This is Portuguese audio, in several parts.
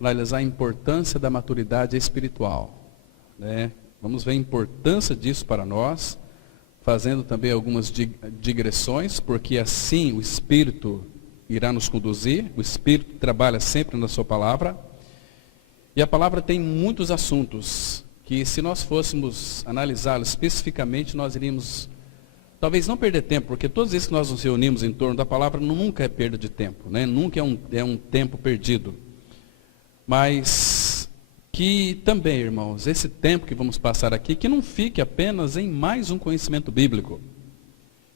analisar a importância da maturidade espiritual, né? Vamos ver a importância disso para nós, fazendo também algumas digressões, porque assim o Espírito irá nos conduzir. O Espírito trabalha sempre na sua palavra. E a palavra tem muitos assuntos que, se nós fôssemos analisá-los especificamente, nós iríamos, talvez não perder tempo, porque todas as vezes que nós nos reunimos em torno da palavra, nunca é perda de tempo, né? Nunca é um tempo perdido. Mas que também, irmãos, esse tempo que vamos passar aqui, que não fique apenas em mais um conhecimento bíblico,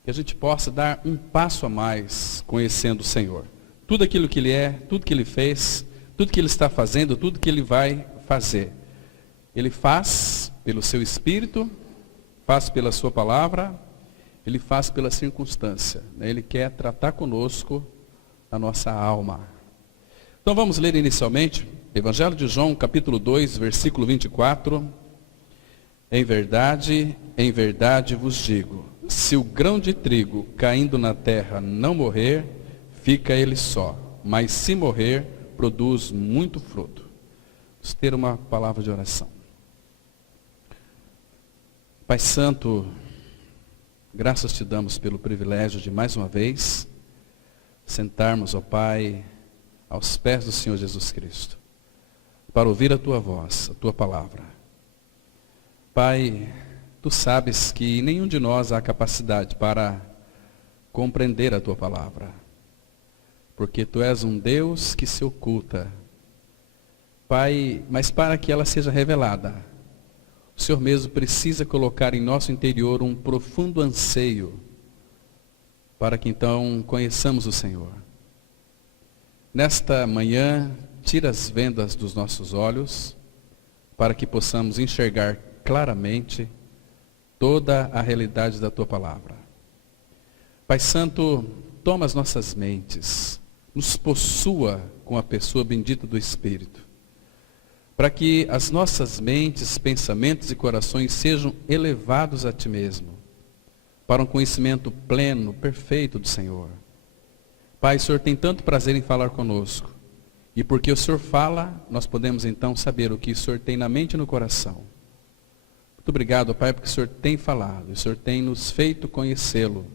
que a gente possa dar um passo a mais conhecendo o Senhor. Tudo aquilo que Ele é, tudo que Ele fez, tudo que Ele está fazendo, tudo que Ele vai fazer. Ele faz pelo seu Espírito, faz pela sua palavra, Ele faz pela circunstância, né? Ele quer tratar conosco a nossa alma. Então vamos ler inicialmente Evangelho de João, capítulo 2, versículo 24. Em verdade vos digo, se o grão de trigo caindo na terra não morrer, fica ele só, mas se morrer, produz muito fruto. Vamos ter uma palavra de oração. Pai Santo, graças te damos pelo privilégio de mais uma vez sentarmos, ó Pai, aos pés do Senhor Jesus Cristo, para ouvir a tua voz, a tua palavra. Pai, tu sabes que nenhum de nós há capacidade para compreender a tua palavra, porque tu és um Deus que se oculta. Pai, mas para que ela seja revelada, o Senhor mesmo precisa colocar em nosso interior um profundo anseio, para que então conheçamos o Senhor. Nesta manhã, tira as vendas dos nossos olhos, para que possamos enxergar claramente toda a realidade da tua palavra. Pai Santo, toma as nossas mentes, nos possua com a pessoa bendita do Espírito, para que as nossas mentes, pensamentos e corações sejam elevados a ti mesmo, para um conhecimento pleno, perfeito do Senhor. Pai, o Senhor tem tanto prazer em falar conosco, e porque o Senhor fala, nós podemos então saber o que o Senhor tem na mente e no coração. Muito obrigado, Pai, porque o Senhor tem falado, o Senhor tem nos feito conhecê-lo.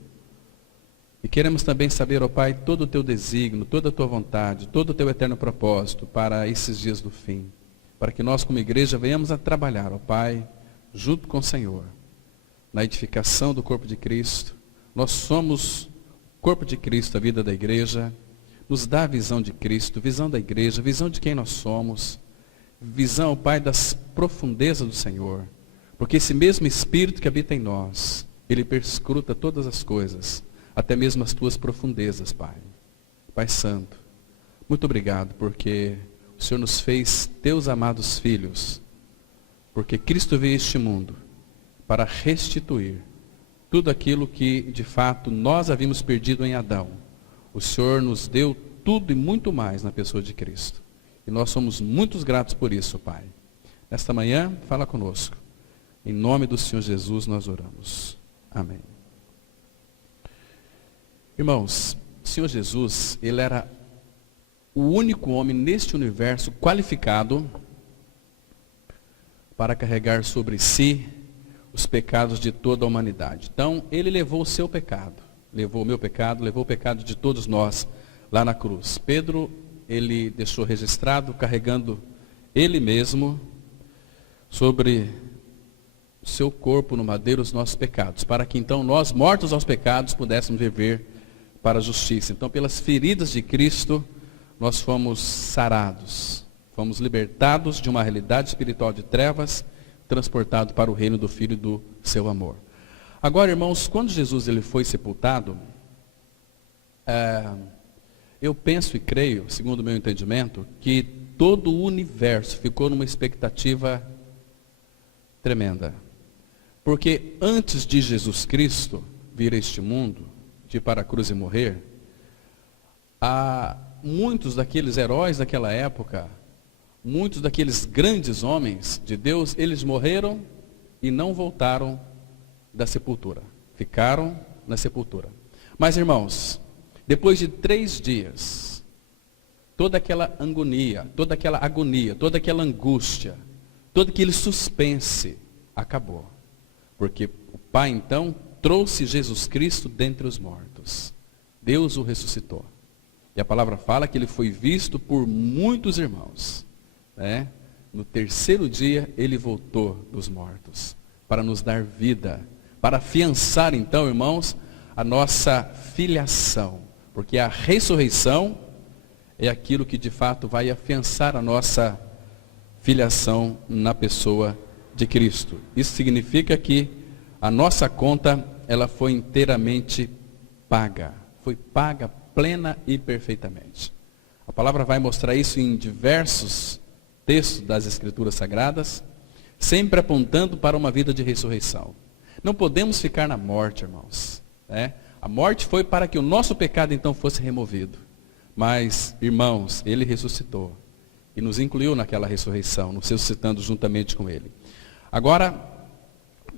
E queremos também saber, ó Pai, todo o teu desígnio, toda a tua vontade, todo o teu eterno propósito para esses dias do fim. Para que nós, como igreja, venhamos a trabalhar, ó Pai, junto com o Senhor, na edificação do corpo de Cristo. Nós somos o corpo de Cristo, a vida da igreja. Nos dá a visão de Cristo, visão da igreja, visão de quem nós somos, visão, ó Pai, das profundezas do Senhor. Porque esse mesmo Espírito que habita em nós, Ele perscruta todas as coisas, até mesmo as tuas profundezas, Pai. Pai Santo, muito obrigado, porque o Senhor nos fez teus amados filhos, porque Cristo veio a este mundo para restituir tudo aquilo que, de fato, nós havíamos perdido em Adão. O Senhor nos deu tudo e muito mais na pessoa de Cristo. E nós somos muito gratos por isso, Pai. Nesta manhã, fala conosco. Em nome do Senhor Jesus nós oramos. Amém. Irmãos, o Senhor Jesus, Ele era o único homem neste universo qualificado para carregar sobre si os pecados de toda a humanidade. Então, Ele levou o seu pecado, levou o meu pecado, levou o pecado de todos nós lá na cruz. Pedro, ele deixou registrado, carregando Ele mesmo sobre o seu corpo no madeiro os nossos pecados, para que então nós, mortos aos pecados, pudéssemos viver para a justiça. Então, pelas feridas de Cristo, nós fomos sarados, fomos libertados de uma realidade espiritual de trevas, transportados para o reino do Filho do seu amor. Agora, irmãos, quando Jesus ele foi sepultado, eu penso e creio, segundo o meu entendimento, que todo o universo ficou numa expectativa tremenda. Porque antes de Jesus Cristo vir a este mundo, de ir para a cruz e morrer, muitos daqueles heróis daquela época, muitos daqueles grandes homens de Deus, eles morreram e não voltaram da sepultura. Ficaram na sepultura. Mas, irmãos, depois de 3 dias, toda aquela agonia, toda aquela angústia, todo aquele suspense acabou. Porque o Pai então trouxe Jesus Cristo dentre os mortos. Deus o ressuscitou. E a palavra fala que ele foi visto por muitos irmãos. Né? No terceiro dia ele voltou dos mortos para nos dar vida, para afiançar então, irmãos, a nossa filiação. Porque a ressurreição é aquilo que de fato vai afiançar a nossa filiação na pessoa de Cristo. Isso significa que a nossa conta, ela foi inteiramente paga. Foi paga plena e perfeitamente. A palavra vai mostrar isso em diversos textos das Escrituras Sagradas, sempre apontando para uma vida de ressurreição. Não podemos ficar na morte, irmãos. Né? A morte foi para que o nosso pecado então fosse removido. Mas, irmãos, ele ressuscitou e nos incluiu naquela ressurreição, nos ressuscitando juntamente com ele. Agora,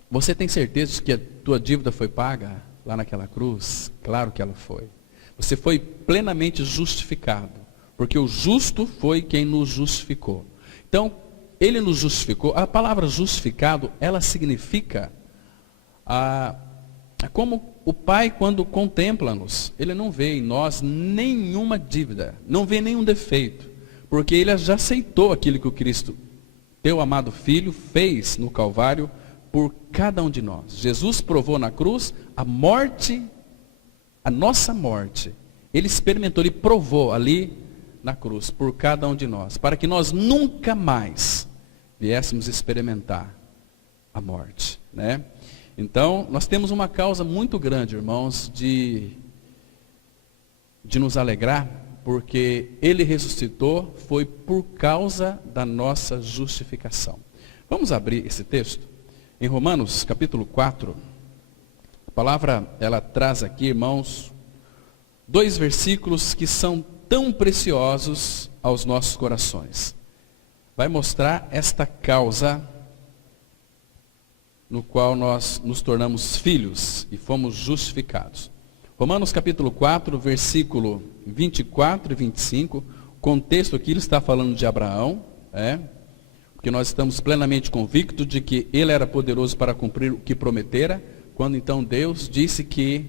você tem certeza de que a tua dívida foi paga lá naquela cruz? Claro que ela foi. Você foi plenamente justificado, porque o justo foi quem nos justificou. Então, ele nos justificou. A palavra justificado, ela significa como o Pai, quando contempla-nos, ele não vê em nós nenhuma dívida, não vê nenhum defeito, porque ele já aceitou aquilo que o Cristo, teu amado Filho, fez no Calvário por cada um de nós. Jesus provou na cruz a morte, a nossa morte. Ele experimentou, ele provou ali na cruz por cada um de nós, para que nós nunca mais viéssemos experimentar a morte, né? Então, nós temos uma causa muito grande, irmãos, de nos alegrar, porque ele ressuscitou, foi por causa da nossa justificação. Vamos abrir esse texto? Em Romanos, capítulo 4, a palavra, ela traz aqui, irmãos, 2 versículos que são tão preciosos aos nossos corações. Vai mostrar esta causa no qual nós nos tornamos filhos e fomos justificados. Romanos capítulo 4, versículo 24 e 25, o contexto aqui ele está falando de Abraão, porque nós estamos plenamente convictos de que ele era poderoso para cumprir o que prometera, quando então Deus disse que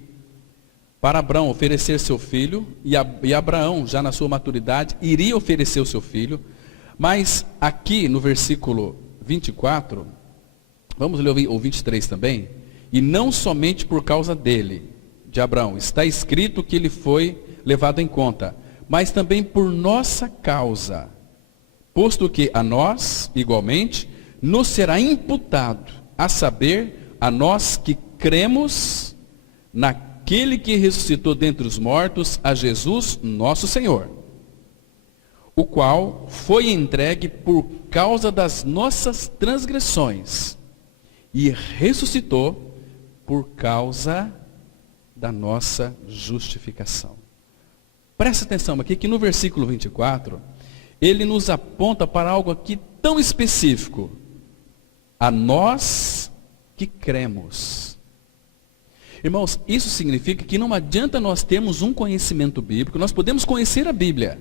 para Abraão oferecer seu filho, e Abraão, já na sua maturidade, iria oferecer o seu filho, mas aqui no versículo 24, vamos ler o 23 também. E não somente por causa dele, de Abraão, está escrito que ele foi levado em conta, mas também por nossa causa, posto que a nós, igualmente, nos será imputado, a saber, a nós que cremos naquele que ressuscitou dentre os mortos, a Jesus, nosso Senhor, o qual foi entregue por causa das nossas transgressões, e ressuscitou por causa da nossa justificação. Presta atenção aqui que no versículo 24, ele nos aponta para algo aqui tão específico. A nós que cremos. Irmãos, isso significa que não adianta nós termos um conhecimento bíblico, nós podemos conhecer a Bíblia,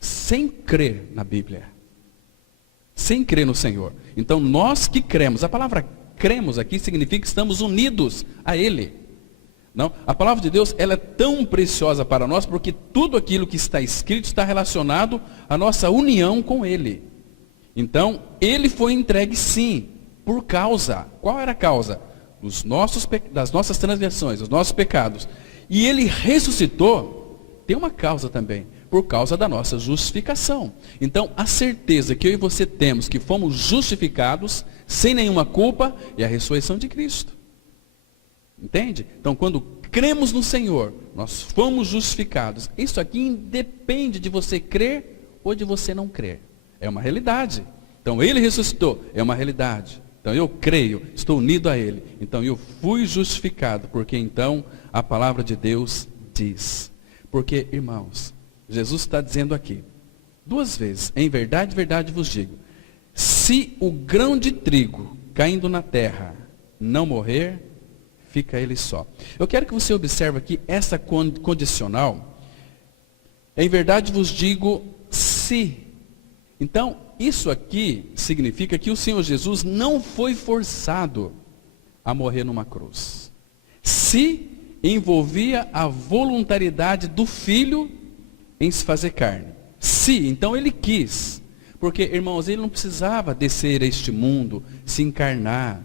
sem crer na Bíblia. Sem crer no Senhor. Então nós que cremos, a palavra cremos aqui significa que estamos unidos a Ele. Não, a palavra de Deus, ela é tão preciosa para nós, porque tudo aquilo que está escrito está relacionado à nossa união com Ele. Então, Ele foi entregue sim, por causa. Qual era a causa? Das nossas transgressões, dos nossos pecados. E Ele ressuscitou, tem uma causa também, por causa da nossa justificação. Então, a certeza que eu e você temos que fomos justificados, sem nenhuma culpa, é a ressurreição de Cristo. Entende? Então, quando cremos no Senhor, nós fomos justificados. Isso aqui independe de você crer ou de você não crer. É uma realidade. Então, Ele ressuscitou, é uma realidade. Então, eu creio, estou unido a Ele. Então, eu fui justificado, porque então a palavra de Deus diz. Porque, irmãos, Jesus está dizendo aqui, 2 vezes, em verdade, verdade vos digo, se o grão de trigo caindo na terra não morrer, fica ele só. Eu quero que você observe aqui essa condicional, Em verdade vos digo, se. Então, isso aqui significa que o Senhor Jesus não foi forçado a morrer numa cruz. Se envolvia a voluntariedade do Filho em se fazer carne. Se, então ele quis. Porque, irmãos, ele não precisava descer a este mundo, se encarnar,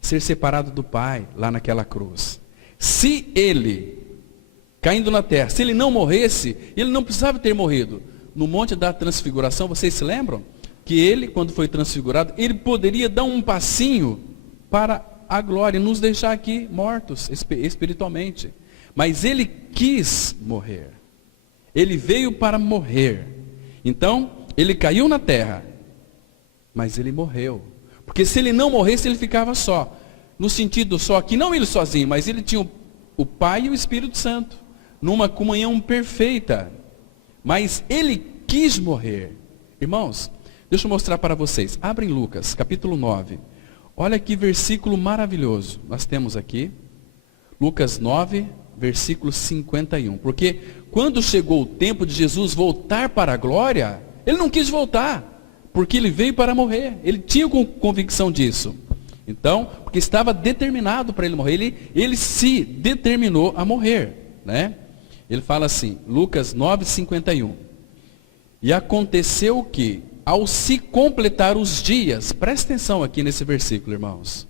ser separado do Pai lá naquela cruz. Se ele, caindo na terra, se ele não morresse, ele não precisava ter morrido. No Monte da Transfiguração, vocês se lembram? Que ele, quando foi transfigurado, ele poderia dar um passinho para a glória, nos deixar aqui mortos espiritualmente. Mas ele quis morrer. Ele veio para morrer. Então, ele caiu na terra, mas ele morreu. Porque se ele não morresse, ele ficava só. No sentido só que não ele sozinho, mas ele tinha o Pai e o Espírito Santo, numa comunhão perfeita. Mas ele quis morrer. Irmãos, deixa eu mostrar para vocês. Abrem Lucas, capítulo 9. Olha que versículo maravilhoso. Nós temos aqui, Lucas 9, versículo 51. Porque quando chegou o tempo de Jesus voltar para a glória, ele não quis voltar. Porque ele veio para morrer. Ele tinha convicção disso. Então, porque estava determinado para ele morrer. Ele se determinou a morrer, né? Ele fala assim, Lucas 9, 51. E aconteceu que, ao se completar os dias, presta atenção aqui nesse versículo, irmãos.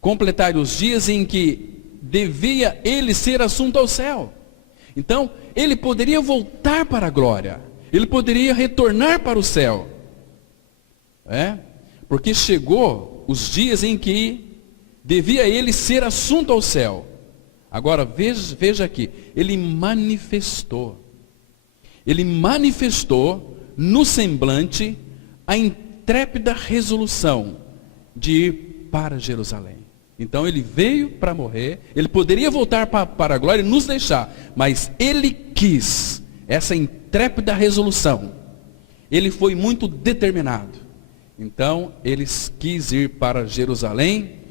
Completar os dias em que devia ele ser assunto ao céu. Então, ele poderia voltar para a glória. Ele poderia retornar para o céu. Porque chegou os dias em que devia ele ser assunto ao céu. Agora, veja aqui, ele manifestou no semblante a intrépida resolução de ir para Jerusalém. Então ele veio para morrer, ele poderia voltar para a glória e nos deixar, mas ele quis essa intrépida resolução. Ele foi muito determinado. Então ele quis ir para Jerusalém,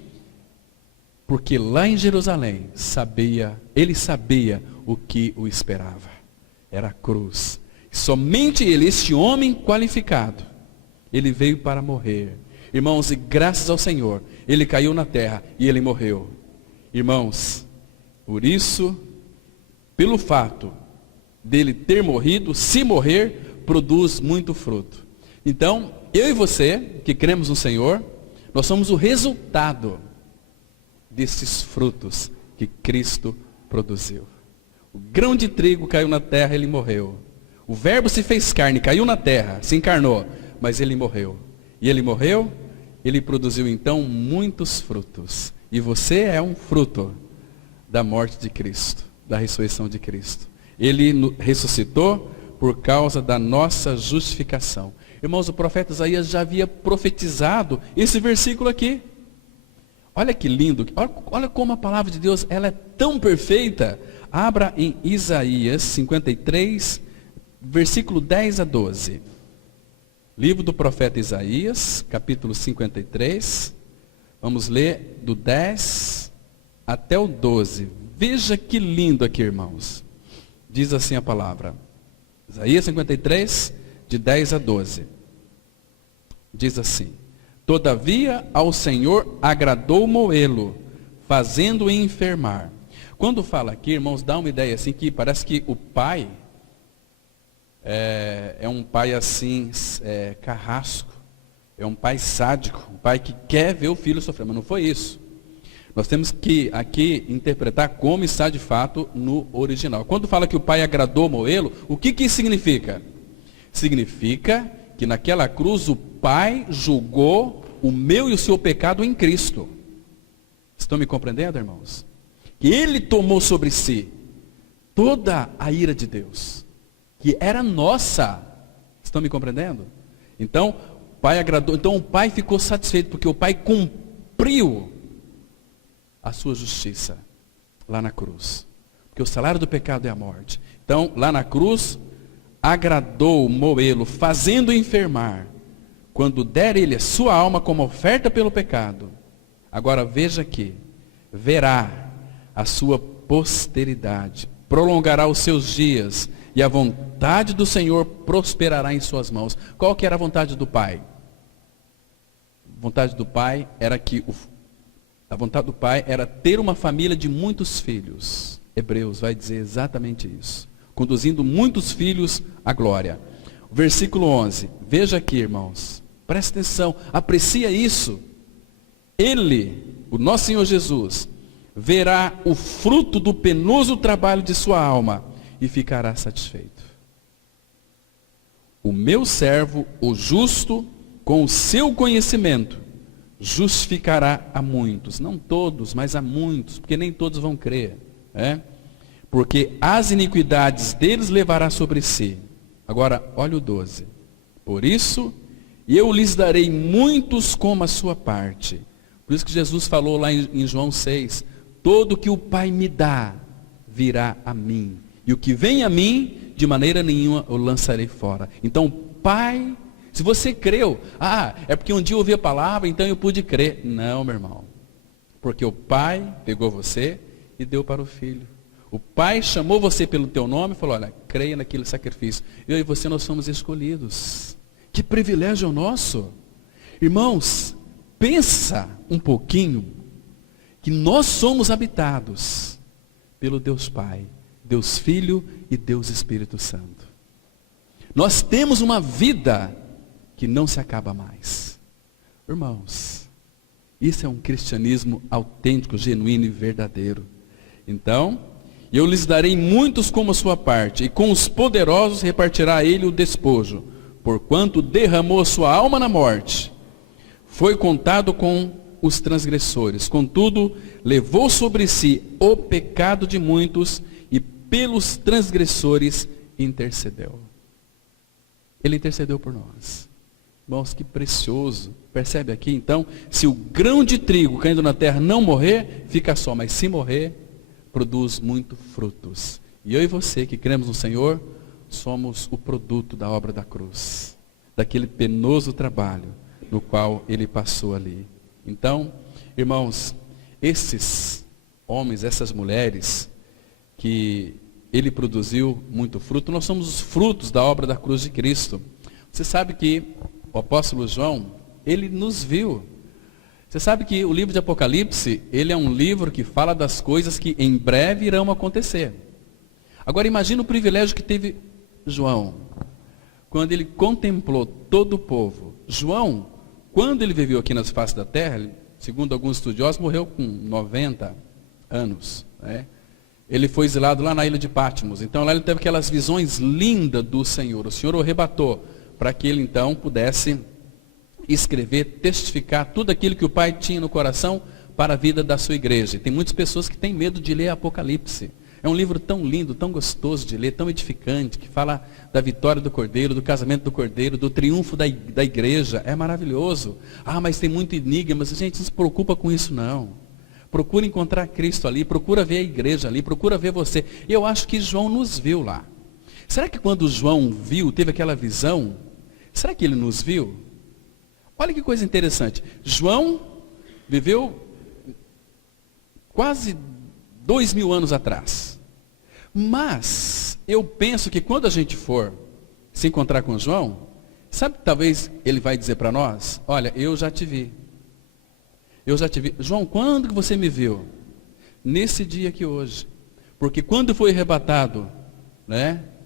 porque lá em Jerusalém ele sabia o que o esperava. Era a cruz. Somente ele, este homem qualificado, ele veio para morrer. Irmãos, e graças ao Senhor, ele caiu na terra e ele morreu. Irmãos, por isso, pelo fato dele ter morrido, se morrer, produz muito fruto. Então, eu e você, que cremos no Senhor, nós somos o resultado desses frutos que Cristo produziu. O grão de trigo caiu na terra, ele morreu. O verbo se fez carne, caiu na terra, se encarnou, mas ele morreu. E ele morreu, ele produziu então muitos frutos. E você é um fruto da morte de Cristo, da ressurreição de Cristo. Ele ressuscitou por causa da nossa justificação. Irmãos, o profeta Isaías já havia profetizado esse versículo aqui. Olha que lindo, olha como a palavra de Deus ela é tão perfeita. Abra em Isaías 53, versículo 10 a 12. Livro do profeta Isaías, capítulo 53. Vamos ler do 10 até o 12. Veja que lindo aqui, irmãos. Diz assim a palavra. Isaías 53, de 10 a 12. Diz assim: Todavia ao Senhor agradou moê-lo, fazendo-o enfermar. Quando fala aqui, irmãos, dá uma ideia assim que parece que o pai é um pai assim, carrasco, é um pai sádico, um pai que quer ver o filho sofrer, mas não foi isso. Nós temos que aqui interpretar como está de fato no original. Quando fala que o pai agradou moê-lo, o que isso significa? Significa que naquela cruz o pai julgou o meu e o seu pecado em Cristo. Estão me compreendendo, irmãos? Que ele tomou sobre si toda a ira de Deus, que era nossa. Estão me compreendendo? Então, o pai agradou, então o pai ficou satisfeito, porque o pai cumpriu a sua justiça lá na cruz. Porque o salário do pecado é a morte. Então, lá na cruz, agradou moê-lo, fazendo enfermar, quando der ele a sua alma como oferta pelo pecado. Agora veja aqui, verá a sua posteridade, prolongará os seus dias, e a vontade do Senhor prosperará em suas mãos. Qual que era a vontade do pai? A vontade do pai era ter uma família de muitos filhos. Hebreus vai dizer exatamente isso. Conduzindo muitos filhos à glória. Versículo 11. Veja aqui, irmãos. Presta atenção. Aprecia isso. Ele, o nosso Senhor Jesus, verá o fruto do penoso trabalho de sua alma e ficará satisfeito. O meu servo, o justo, com o seu conhecimento, justificará a muitos. Não todos, mas a muitos, porque nem todos vão crer. Porque as iniquidades deles levará sobre si. Agora, olha o 12. Por isso, eu lhes darei muitos como a sua parte. Por isso que Jesus falou lá em João 6, todo que o Pai me dá, virá a mim. E o que vem a mim, de maneira nenhuma eu lançarei fora. Então, Pai, se você creu, é porque um dia eu ouvi a palavra, então eu pude crer. Não, meu irmão. Porque o Pai pegou você e deu para o Filho. O Pai chamou você pelo teu nome e falou, olha, creia naquele sacrifício. Eu e você, nós somos escolhidos. Que privilégio nosso. Irmãos, pensa um pouquinho que nós somos habitados pelo Deus Pai, Deus Filho e Deus Espírito Santo. Nós temos uma vida que não se acaba mais. Irmãos, isso é um cristianismo autêntico, genuíno e verdadeiro. Então, eu lhes darei muitos como a sua parte, e com os poderosos repartirá ele o despojo, porquanto derramou a sua alma na morte. Foi contado com os transgressores, contudo, levou sobre si o pecado de muitos, e pelos transgressores intercedeu. Ele intercedeu por nós. Irmãos, que precioso. Percebe aqui, então, se o grão de trigo caindo na terra não morrer, fica só, mas se morrer, produz muito frutos. E eu e você que cremos no Senhor, somos o produto da obra da cruz, daquele penoso trabalho no qual ele passou ali. Então, irmãos, esses homens, essas mulheres que ele produziu muito fruto, nós somos os frutos da obra da cruz de Cristo. Você sabe que o apóstolo João, ele nos viu. Você sabe que o livro de Apocalipse, ele é um livro que fala das coisas que em breve irão acontecer. Agora imagina o privilégio que teve João, quando ele contemplou todo o povo. João, quando ele viveu aqui nas faces da terra, segundo alguns estudiosos, morreu com 90 anos. Ele foi exilado lá na ilha de Patmos. Então lá ele teve aquelas visões lindas do Senhor. O Senhor o arrebatou para que ele então pudesse escrever, testificar tudo aquilo que o Pai tinha no coração para a vida da sua igreja. E tem muitas pessoas que têm medo de ler Apocalipse. É um livro tão lindo, tão gostoso de ler, tão edificante, que fala da vitória do Cordeiro, do casamento do Cordeiro, do triunfo da igreja. É maravilhoso. Mas tem muito enigma. Gente, não se preocupa com isso não. Procura encontrar Cristo ali, procura ver a igreja ali, procura ver você. E eu acho que João nos viu lá. Será que quando João viu, teve aquela visão, será que ele nos viu? Olha que coisa interessante. João viveu quase 2000 anos atrás. Mas eu penso que quando a gente for se encontrar com João, sabe que talvez ele vai dizer para nós, olha, eu já te vi. Eu já te vi. João, quando que você me viu? Nesse dia aqui hoje. Porque quando foi arrebatado,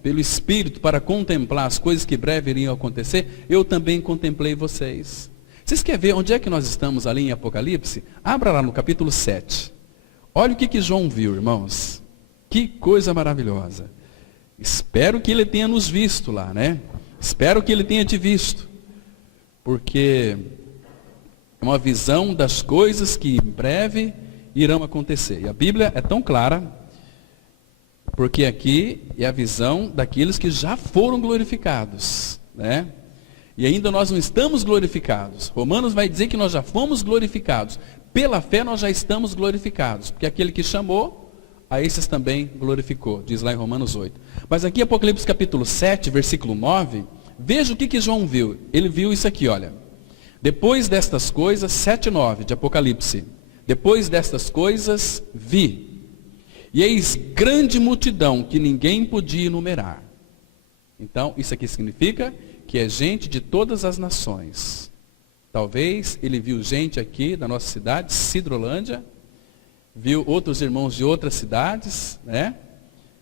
pelo Espírito para contemplar as coisas que breve iriam acontecer, eu também contemplei vocês. Vocês querem ver onde é que nós estamos ali em Apocalipse? Abra lá no capítulo 7. Olha o que João viu, irmãos. Que coisa maravilhosa. Espero que ele tenha nos visto lá, Espero que ele tenha te visto. Porque é uma visão das coisas que em breve irão acontecer. E a Bíblia é tão clara, porque aqui é a visão daqueles que já foram glorificados, E ainda nós não estamos glorificados. Romanos vai dizer que nós já fomos glorificados. Pela fé nós já estamos glorificados, porque aquele que chamou, a esses também glorificou, diz lá em Romanos 8. Mas aqui Apocalipse capítulo 7, versículo 9, veja o que João viu. Ele viu isso aqui, olha. Depois destas coisas, 7:9 de Apocalipse. Depois destas coisas vi. E eis grande multidão que ninguém podia enumerar. Então, isso aqui significa que é gente de todas as nações. Talvez ele viu gente aqui da nossa cidade, Sidrolândia, viu outros irmãos de outras cidades, né?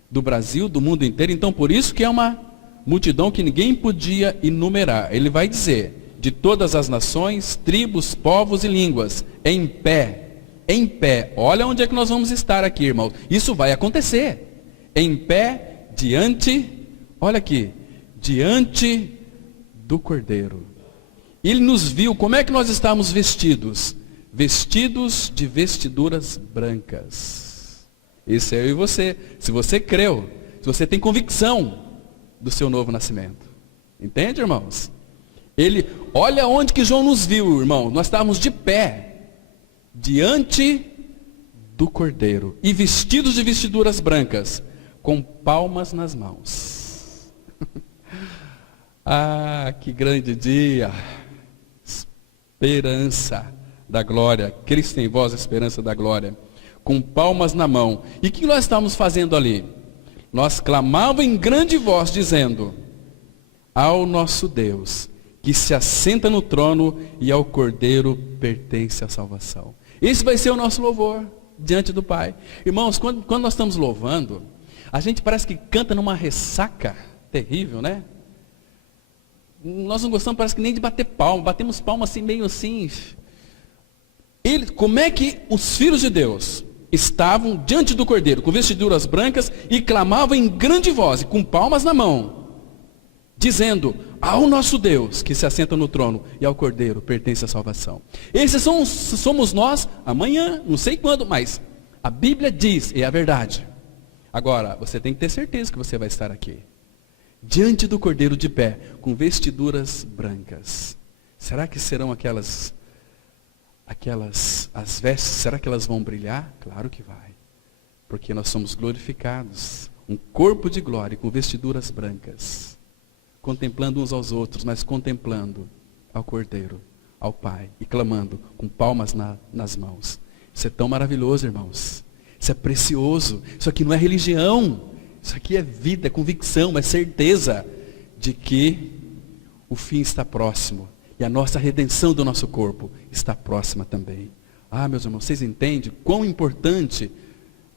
Do Brasil, do mundo inteiro. Então, por isso que é uma multidão que ninguém podia enumerar. Ele vai dizer, de todas as nações, tribos, povos e línguas, em pé, em pé. Olha onde é que nós vamos estar aqui, irmãos. Isso vai acontecer. Em pé, diante, olha aqui, diante do Cordeiro. Ele nos viu, como é que nós estávamos vestidos? Vestidos de vestiduras brancas. Esse é eu e você. Se você creu, se você tem convicção do seu novo nascimento. Entende, irmãos? Ele, olha onde que João nos viu, irmão. Nós estávamos de pé, diante do Cordeiro. E vestidos de vestiduras brancas, com palmas nas mãos. Ah, que grande dia. Esperança da glória. Cristo em vós, a esperança da glória. Com palmas na mão. E o que nós estávamos fazendo ali? Nós clamávamos em grande voz, dizendo: ao nosso Deus, que se assenta no trono, e ao Cordeiro pertence a salvação. Esse vai ser o nosso louvor diante do Pai. Irmãos, quando nós estamos louvando, a gente parece que canta numa ressaca terrível, né? Nós não gostamos, parece que nem de bater palma. Batemos palma assim, meio assim. Como é que os filhos de Deus estavam diante do Cordeiro, com vestiduras brancas, e clamavam em grande voz, e com palmas na mão, dizendo: ao nosso Deus, que se assenta no trono, e ao Cordeiro pertence a salvação. Esses somos nós, amanhã, não sei quando, mas a Bíblia diz, e é a verdade. Agora, você tem que ter certeza que você vai estar aqui, diante do Cordeiro de pé, com vestiduras brancas. Será que serão aquelas as vestes, será que elas vão brilhar? Claro que vai. Porque nós somos glorificados. Um corpo de glória com vestiduras brancas. Contemplando uns aos outros, mas contemplando ao Cordeiro, ao Pai. E clamando com palmas nas mãos. Isso é tão maravilhoso, irmãos. Isso é precioso. Isso aqui não é religião. Isso aqui é vida, é convicção, é certeza de que o fim está próximo. E a nossa redenção do nosso corpo está próxima também. Ah, meus irmãos, vocês entendem quão importante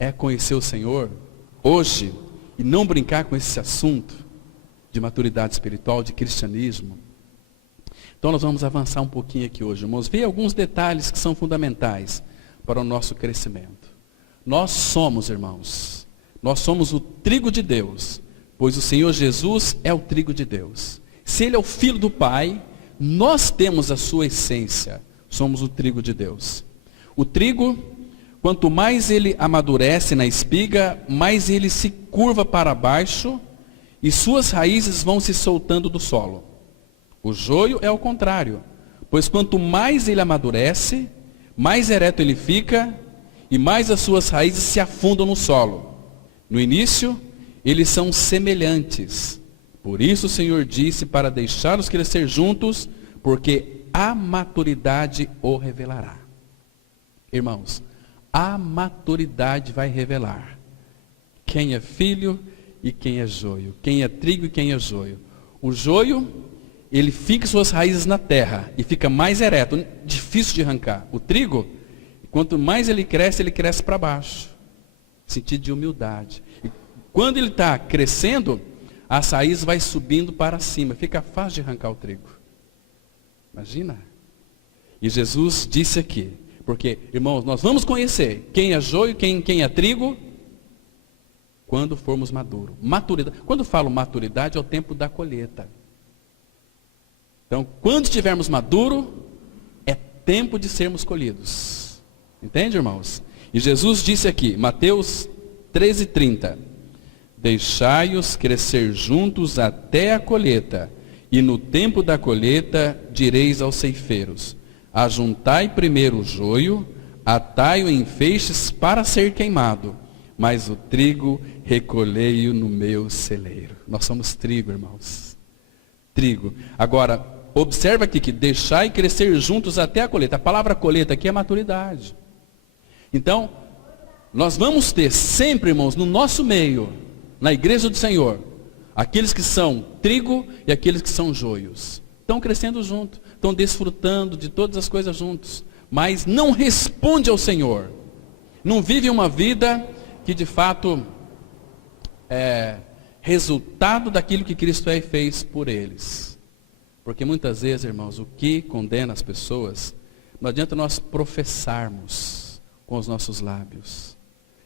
é conhecer o Senhor hoje e não brincar com esse assunto de maturidade espiritual, de cristianismo? Então nós vamos avançar um pouquinho aqui hoje, irmãos. Ver alguns detalhes que são fundamentais para o nosso crescimento. Nós somos, irmãos, nós somos o trigo de Deus, pois o Senhor Jesus é o trigo de Deus. Se Ele é o Filho do Pai, nós temos a sua essência, somos o trigo de Deus. O trigo, quanto mais ele amadurece na espiga, mais ele se curva para baixo e suas raízes vão se soltando do solo. O joio é o contrário, pois quanto mais ele amadurece, mais ereto ele fica e mais as suas raízes se afundam no solo. No início, eles são semelhantes. Por isso o Senhor disse para deixá-los crescer juntos, porque a maturidade o revelará. Irmãos, a maturidade vai revelar quem é filho e quem é joio, quem é trigo e quem é joio. O joio, ele fica suas raízes na terra e fica mais ereto, difícil de arrancar. O trigo, quanto mais ele cresce para baixo, sentido de humildade. E quando ele está crescendo, as raízes vai subindo para cima, fica fácil de arrancar o trigo. Imagina. E Jesus disse aqui, porque, irmãos, nós vamos conhecer quem é joio, quem é trigo, quando formos maduros. Maturidade. Quando eu falo maturidade, é o tempo da colheita. Então, quando estivermos maduros, é tempo de sermos colhidos. Entende, irmãos? E Jesus disse aqui, Mateus 13:30, deixai-os crescer juntos até a colheita, e no tempo da colheita direis aos ceifeiros, ajuntai primeiro o joio, atai-o em feixes para ser queimado, mas o trigo recolhei-o no meu celeiro. Nós somos trigo, irmãos. Trigo. Agora, observa aqui que deixai crescer juntos até a colheita. A palavra colheita aqui é maturidade. Então, nós vamos ter sempre, irmãos, no nosso meio, na igreja do Senhor, Aqueles que são trigo e aqueles que são joios. Estão crescendo juntos, estão desfrutando de todas as coisas juntos, mas não responde ao Senhor. Não vive uma vida que de fato é resultado daquilo que Cristo é e fez por eles. Porque muitas vezes, irmãos, o que condena as pessoas, não adianta nós professarmos com os nossos lábios,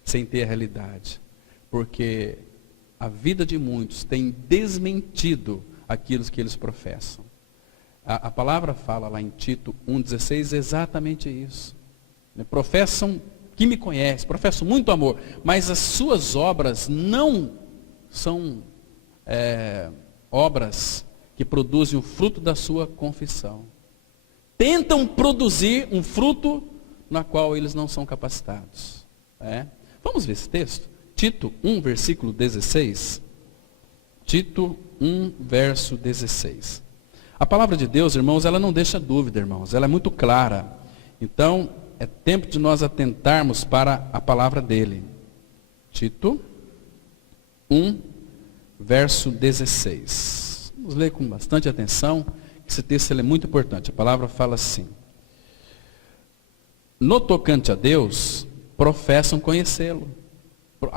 sem ter a realidade. Porque a vida de muitos tem desmentido aquilo que eles professam. A palavra fala lá em Tito 1,16 exatamente isso. Professam que me conhecem, professam muito amor, mas as suas obras não são obras que produzem o fruto da sua confissão. Tentam produzir um fruto na qual eles não são capacitados. Vamos ver esse texto? Tito 1, versículo 16. Tito 1, verso 16. A palavra de Deus, irmãos, ela não deixa dúvida, irmãos. Ela é muito clara. Então, é tempo de nós atentarmos para a palavra dele. Tito 1, verso 16. Vamos ler com bastante atenção. Esse texto ele é muito importante. A palavra fala assim: no tocante a Deus, professam conhecê-lo.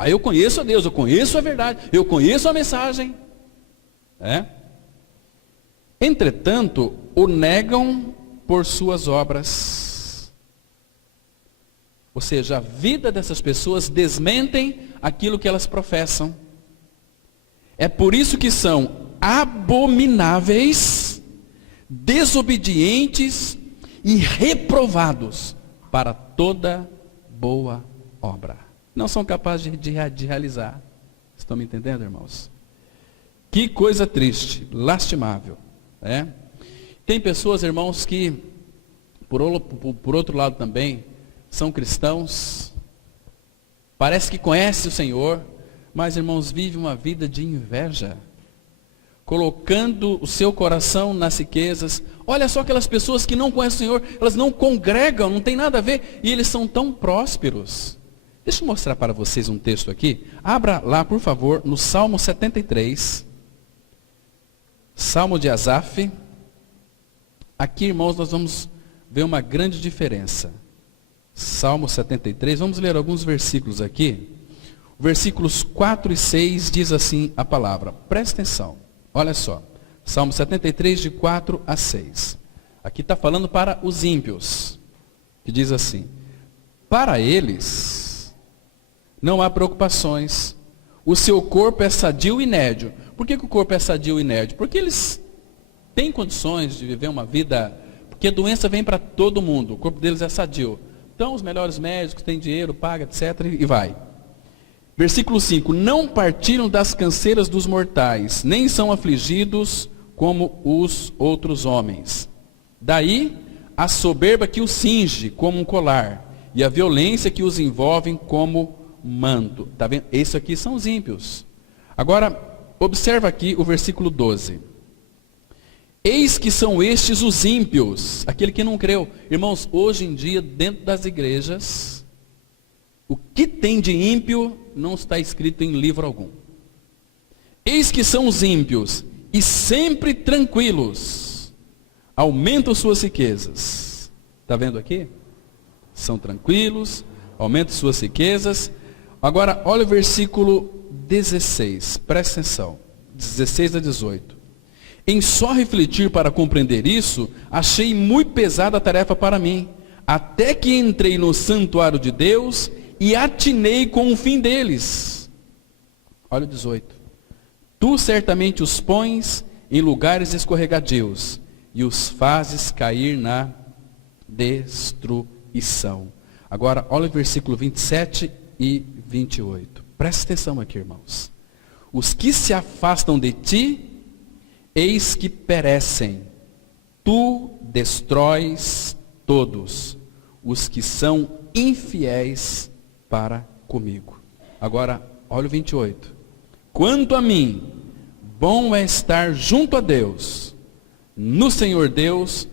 Eu conheço a Deus, eu conheço a verdade, eu conheço a mensagem. Entretanto, o negam por suas obras. Ou seja, a vida dessas pessoas desmentem aquilo que elas professam. É por isso que são abomináveis, desobedientes e reprovados para toda boa obra. Não são capazes de realizar. Estão me entendendo, irmãos? Que coisa triste, lastimável. Tem pessoas, irmãos, que, por outro lado também, são cristãos, parece que conhecem o Senhor, mas, irmãos, vivem uma vida de inveja, colocando o seu coração nas riquezas. Olha só aquelas pessoas que não conhecem o Senhor, elas não congregam, não tem nada a ver, e eles são tão prósperos. Deixa eu mostrar para vocês um texto aqui. Abra lá, por favor, no Salmo 73. Salmo de Asaf. Aqui, irmãos, nós vamos ver uma grande diferença. Salmo 73, vamos ler alguns versículos aqui. Versículos 4 e 6 diz assim a palavra. Presta atenção, olha só. Salmo 73, de 4 a 6. Aqui está falando para os ímpios, que diz assim: para eles não há preocupações, o seu corpo é sadio e inédio. Por que o corpo é sadio e inédio? Porque eles têm condições de viver uma vida, porque a doença vem para todo mundo, o corpo deles é sadio. Então os melhores médicos têm dinheiro, paga, etc. e vai. Versículo 5, não partiram das canseiras dos mortais, nem são afligidos como os outros homens. Daí a soberba que os cinge como um colar, e a violência que os envolve como manto. Está vendo? Isso aqui são os ímpios. Agora, observa aqui o versículo 12. Eis que são estes os ímpios, aquele que não creu. Irmãos, hoje em dia, dentro das igrejas, o que tem de ímpio não está escrito em livro algum. Eis que são os ímpios, e sempre tranquilos, aumentam suas riquezas. Está vendo aqui? São tranquilos, aumentam suas riquezas. Agora, olha o versículo 16, presta atenção, 16 a 18. Em só refletir para compreender isso, achei muito pesada a tarefa para mim, até que entrei no santuário de Deus e atinei com o fim deles. Olha o 18. Tu certamente os pões em lugares escorregadios e os fazes cair na destruição. Agora, olha o versículo 27 e 28. Presta atenção aqui, irmãos. Os que se afastam de ti, eis que perecem. Tu destróis todos os que são infiéis para comigo. Agora, olha o 28. Quanto a mim, bom é estar junto a Deus. No Senhor Deus,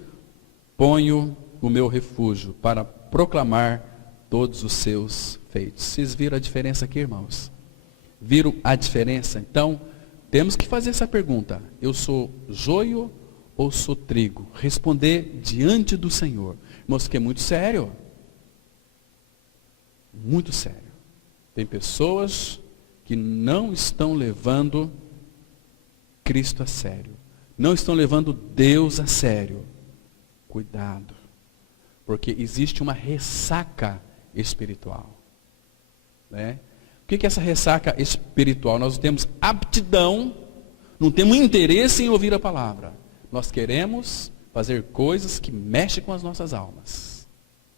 ponho o meu refúgio para proclamar todos os seus feitos. Vocês viram a diferença aqui, irmãos? Viram a diferença? Então, temos que fazer essa pergunta: eu sou joio ou sou trigo? Responder diante do Senhor. Irmãos, que é muito sério. Muito sério. Tem pessoas que não estão levando Cristo a sério. Não estão levando Deus a sério. Cuidado. Porque existe uma ressaca espiritual. Né? O que é essa ressaca espiritual? Nós não temos aptidão, não temos interesse em ouvir a palavra. Nós queremos fazer coisas que mexem com as nossas almas,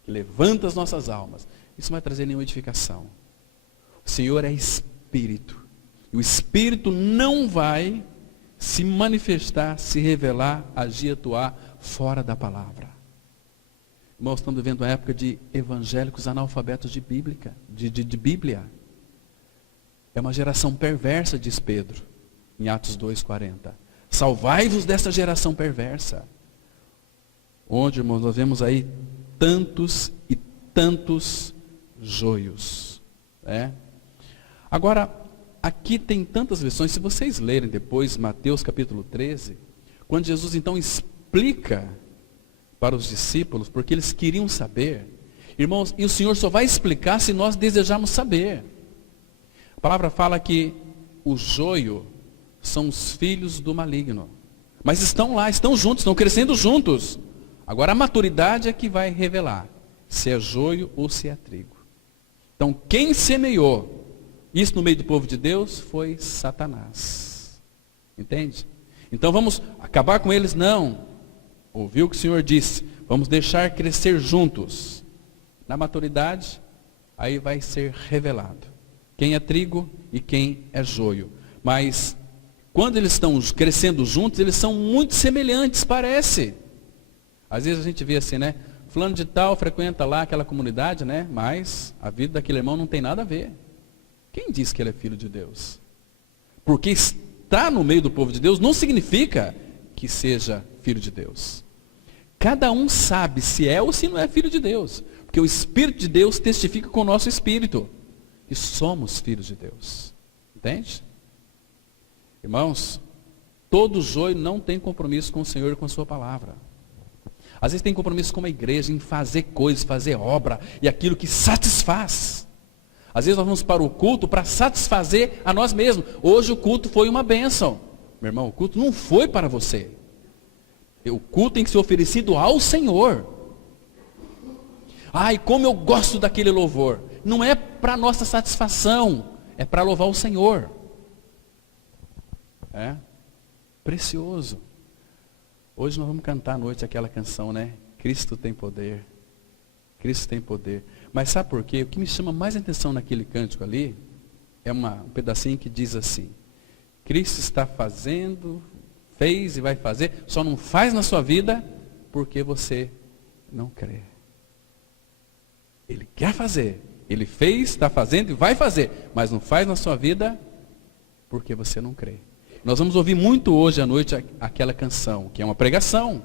que levantam as nossas almas. Isso não vai trazer nenhuma edificação. O Senhor é Espírito. E o Espírito não vai se manifestar, se revelar, agir, atuar fora da palavra. Irmãos, estamos vivendo uma época de evangélicos analfabetos de Bíblia. É uma geração perversa, diz Pedro, em Atos 2,40. Salvai-vos desta geração perversa. Onde, irmãos, nós vemos aí tantos e tantos joios. Né? Agora, aqui tem tantas lições. Se vocês lerem depois Mateus capítulo 13, quando Jesus então explica para os discípulos, porque eles queriam saber. Irmãos, e o Senhor só vai explicar se nós desejarmos saber. A palavra fala que o joio são os filhos do maligno. Mas estão lá, estão juntos, estão crescendo juntos. Agora a maturidade é que vai revelar se é joio ou se é trigo. Então quem semeou isso no meio do povo de Deus foi Satanás. Entende? Então vamos acabar com eles? Não. Ouviu o que o Senhor disse? Vamos deixar crescer juntos. Na maturidade, aí vai ser revelado quem é trigo e quem é joio. Mas quando eles estão crescendo juntos, eles são muito semelhantes, parece. Às vezes a gente vê assim, né? Fulano de tal frequenta lá aquela comunidade, né? Mas a vida daquele irmão não tem nada a ver. Quem diz que ele é filho de Deus? Porque está no meio do povo de Deus não significa que seja filho de Deus. Cada um sabe se é ou se não é filho de Deus. Porque o Espírito de Deus testifica com o nosso espírito que somos filhos de Deus. Entende? Irmãos, todo joio não tem compromisso com o Senhor e com a sua palavra. Às vezes tem compromisso com a igreja em fazer coisas, fazer obra e aquilo que satisfaz. Às vezes nós vamos para o culto para satisfazer a nós mesmos. Hoje o culto foi uma bênção. Meu irmão, o culto não foi para você. O culto tem que ser oferecido ao Senhor. Ai, como eu gosto daquele louvor. Não é para nossa satisfação, é para louvar o Senhor. É precioso. Hoje nós vamos cantar à noite aquela canção, né? Cristo tem poder. Cristo tem poder. Mas sabe por quê? O que me chama mais atenção naquele cântico ali é um pedacinho que diz assim: Cristo está fazendo, fez e vai fazer, só não faz na sua vida porque você não crê. Ele quer fazer, ele fez, está fazendo e vai fazer, mas não faz na sua vida porque você não crê. Nós vamos ouvir muito hoje à noite aquela canção, que é uma pregação.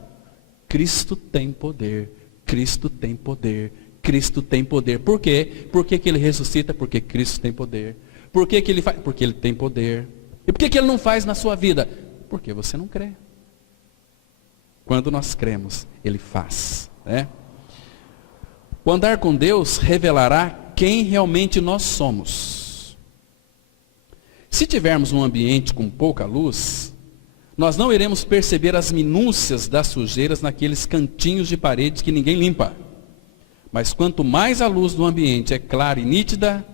Cristo tem poder, Cristo tem poder, Cristo tem poder. Por quê? Por que ele ressuscita? Porque Cristo tem poder. Por que ele faz? Porque ele tem poder. E por que ele não faz na sua vida? Porque você não crê. Quando nós cremos, ele faz. Né? O andar com Deus revelará quem realmente nós somos. Se tivermos um ambiente com pouca luz, nós não iremos perceber as minúcias das sujeiras naqueles cantinhos de paredes que ninguém limpa. Mas quanto mais a luz do ambiente é clara e nítida,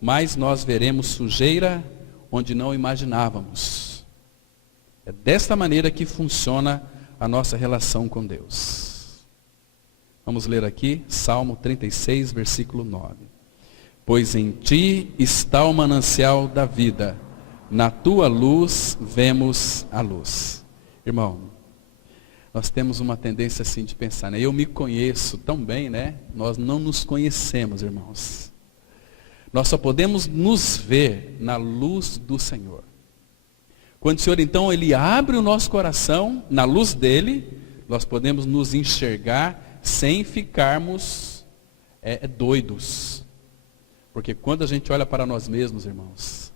mais nós veremos sujeira onde não imaginávamos. É desta maneira que funciona a nossa relação com Deus. Vamos ler aqui, Salmo 36, versículo 9. Pois em ti está o manancial da vida, na tua luz vemos a luz. Irmão, nós temos uma tendência assim de pensar, né? Eu me conheço tão bem, né? Nós não nos conhecemos, irmãos. Nós só podemos nos ver na luz do Senhor. Quando o Senhor, então, Ele abre o nosso coração, na luz dEle, nós podemos nos enxergar sem ficarmos doidos. Porque quando a gente olha para nós mesmos, irmãos,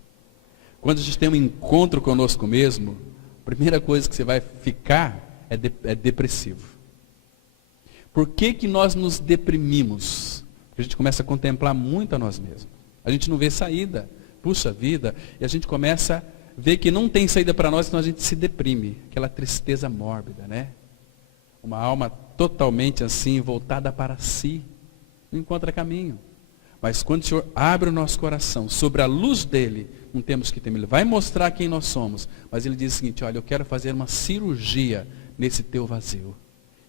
Quando a gente tem um encontro conosco mesmo, a primeira coisa que você vai ficar é depressivo. Por que nós nos deprimimos? Porque a gente começa a contemplar muito a nós mesmos. A gente não vê saída. Puxa vida. E a gente começa a ver que não tem saída para nós, então a gente se deprime. Aquela tristeza mórbida, né? Uma alma totalmente assim, voltada para si. Não encontra caminho. Mas quando o Senhor abre o nosso coração, sobre a luz dele, não temos que temer. Ele vai mostrar quem nós somos. Mas ele diz o seguinte: olha, eu quero fazer uma cirurgia nesse teu vazio.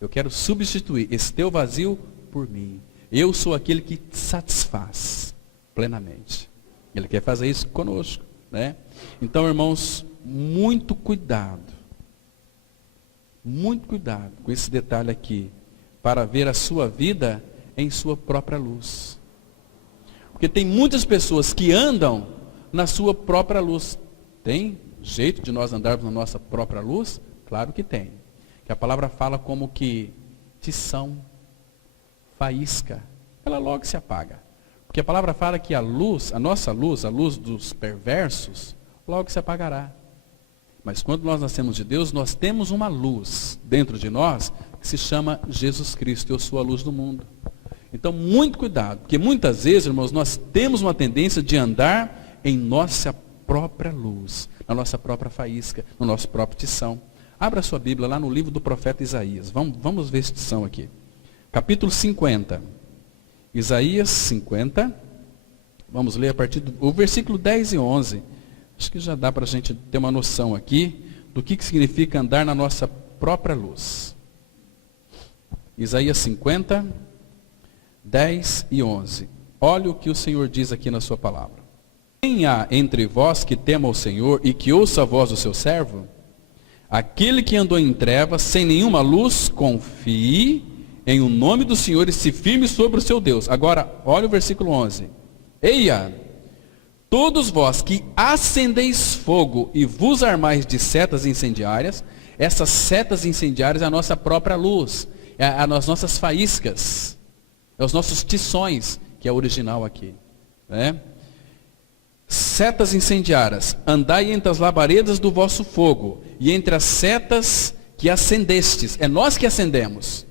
Eu quero substituir esse teu vazio por mim. Eu sou aquele que te satisfaz plenamente. Ele quer fazer isso conosco, né? Então, irmãos, muito cuidado com esse detalhe aqui, para ver a sua vida em sua própria luz. Porque tem muitas pessoas que andam na sua própria luz. Tem jeito de nós andarmos na nossa própria luz? Claro que tem. Que a palavra fala como que tição, faísca, ela logo se apaga. Porque a palavra fala que a luz, a nossa luz, a luz dos perversos, logo se apagará. Mas quando nós nascemos de Deus, nós temos uma luz dentro de nós que se chama Jesus Cristo. Eu sou a luz do mundo. Então, muito cuidado, porque muitas vezes, irmãos, nós temos uma tendência de andar em nossa própria luz, na nossa própria faísca, no nosso próprio tição. Abra sua Bíblia lá no livro do profeta Isaías. Vamos ver esse tição aqui. Capítulo 50. Isaías 50. Vamos ler a partir do versículo 10 e 11. Acho que já dá para a gente ter uma noção aqui do que significa andar na nossa própria luz. Isaías 50, 10 e 11. Olha o que o Senhor diz aqui na sua palavra. Quem há entre vós que tema o Senhor e que ouça a voz do seu servo? Aquele que andou em trevas, sem nenhuma luz, confie em o nome do Senhor e se firme sobre o seu Deus. Agora, olha o versículo 11. Eia, todos vós que acendeis fogo e vos armais de setas incendiárias, essas setas incendiárias é a nossa própria luz, é as nossas faíscas, é os nossos tições, que é o original aqui, né? Setas incendiárias, andai entre as labaredas do vosso fogo, e entre as setas que acendestes, é nós que acendemos.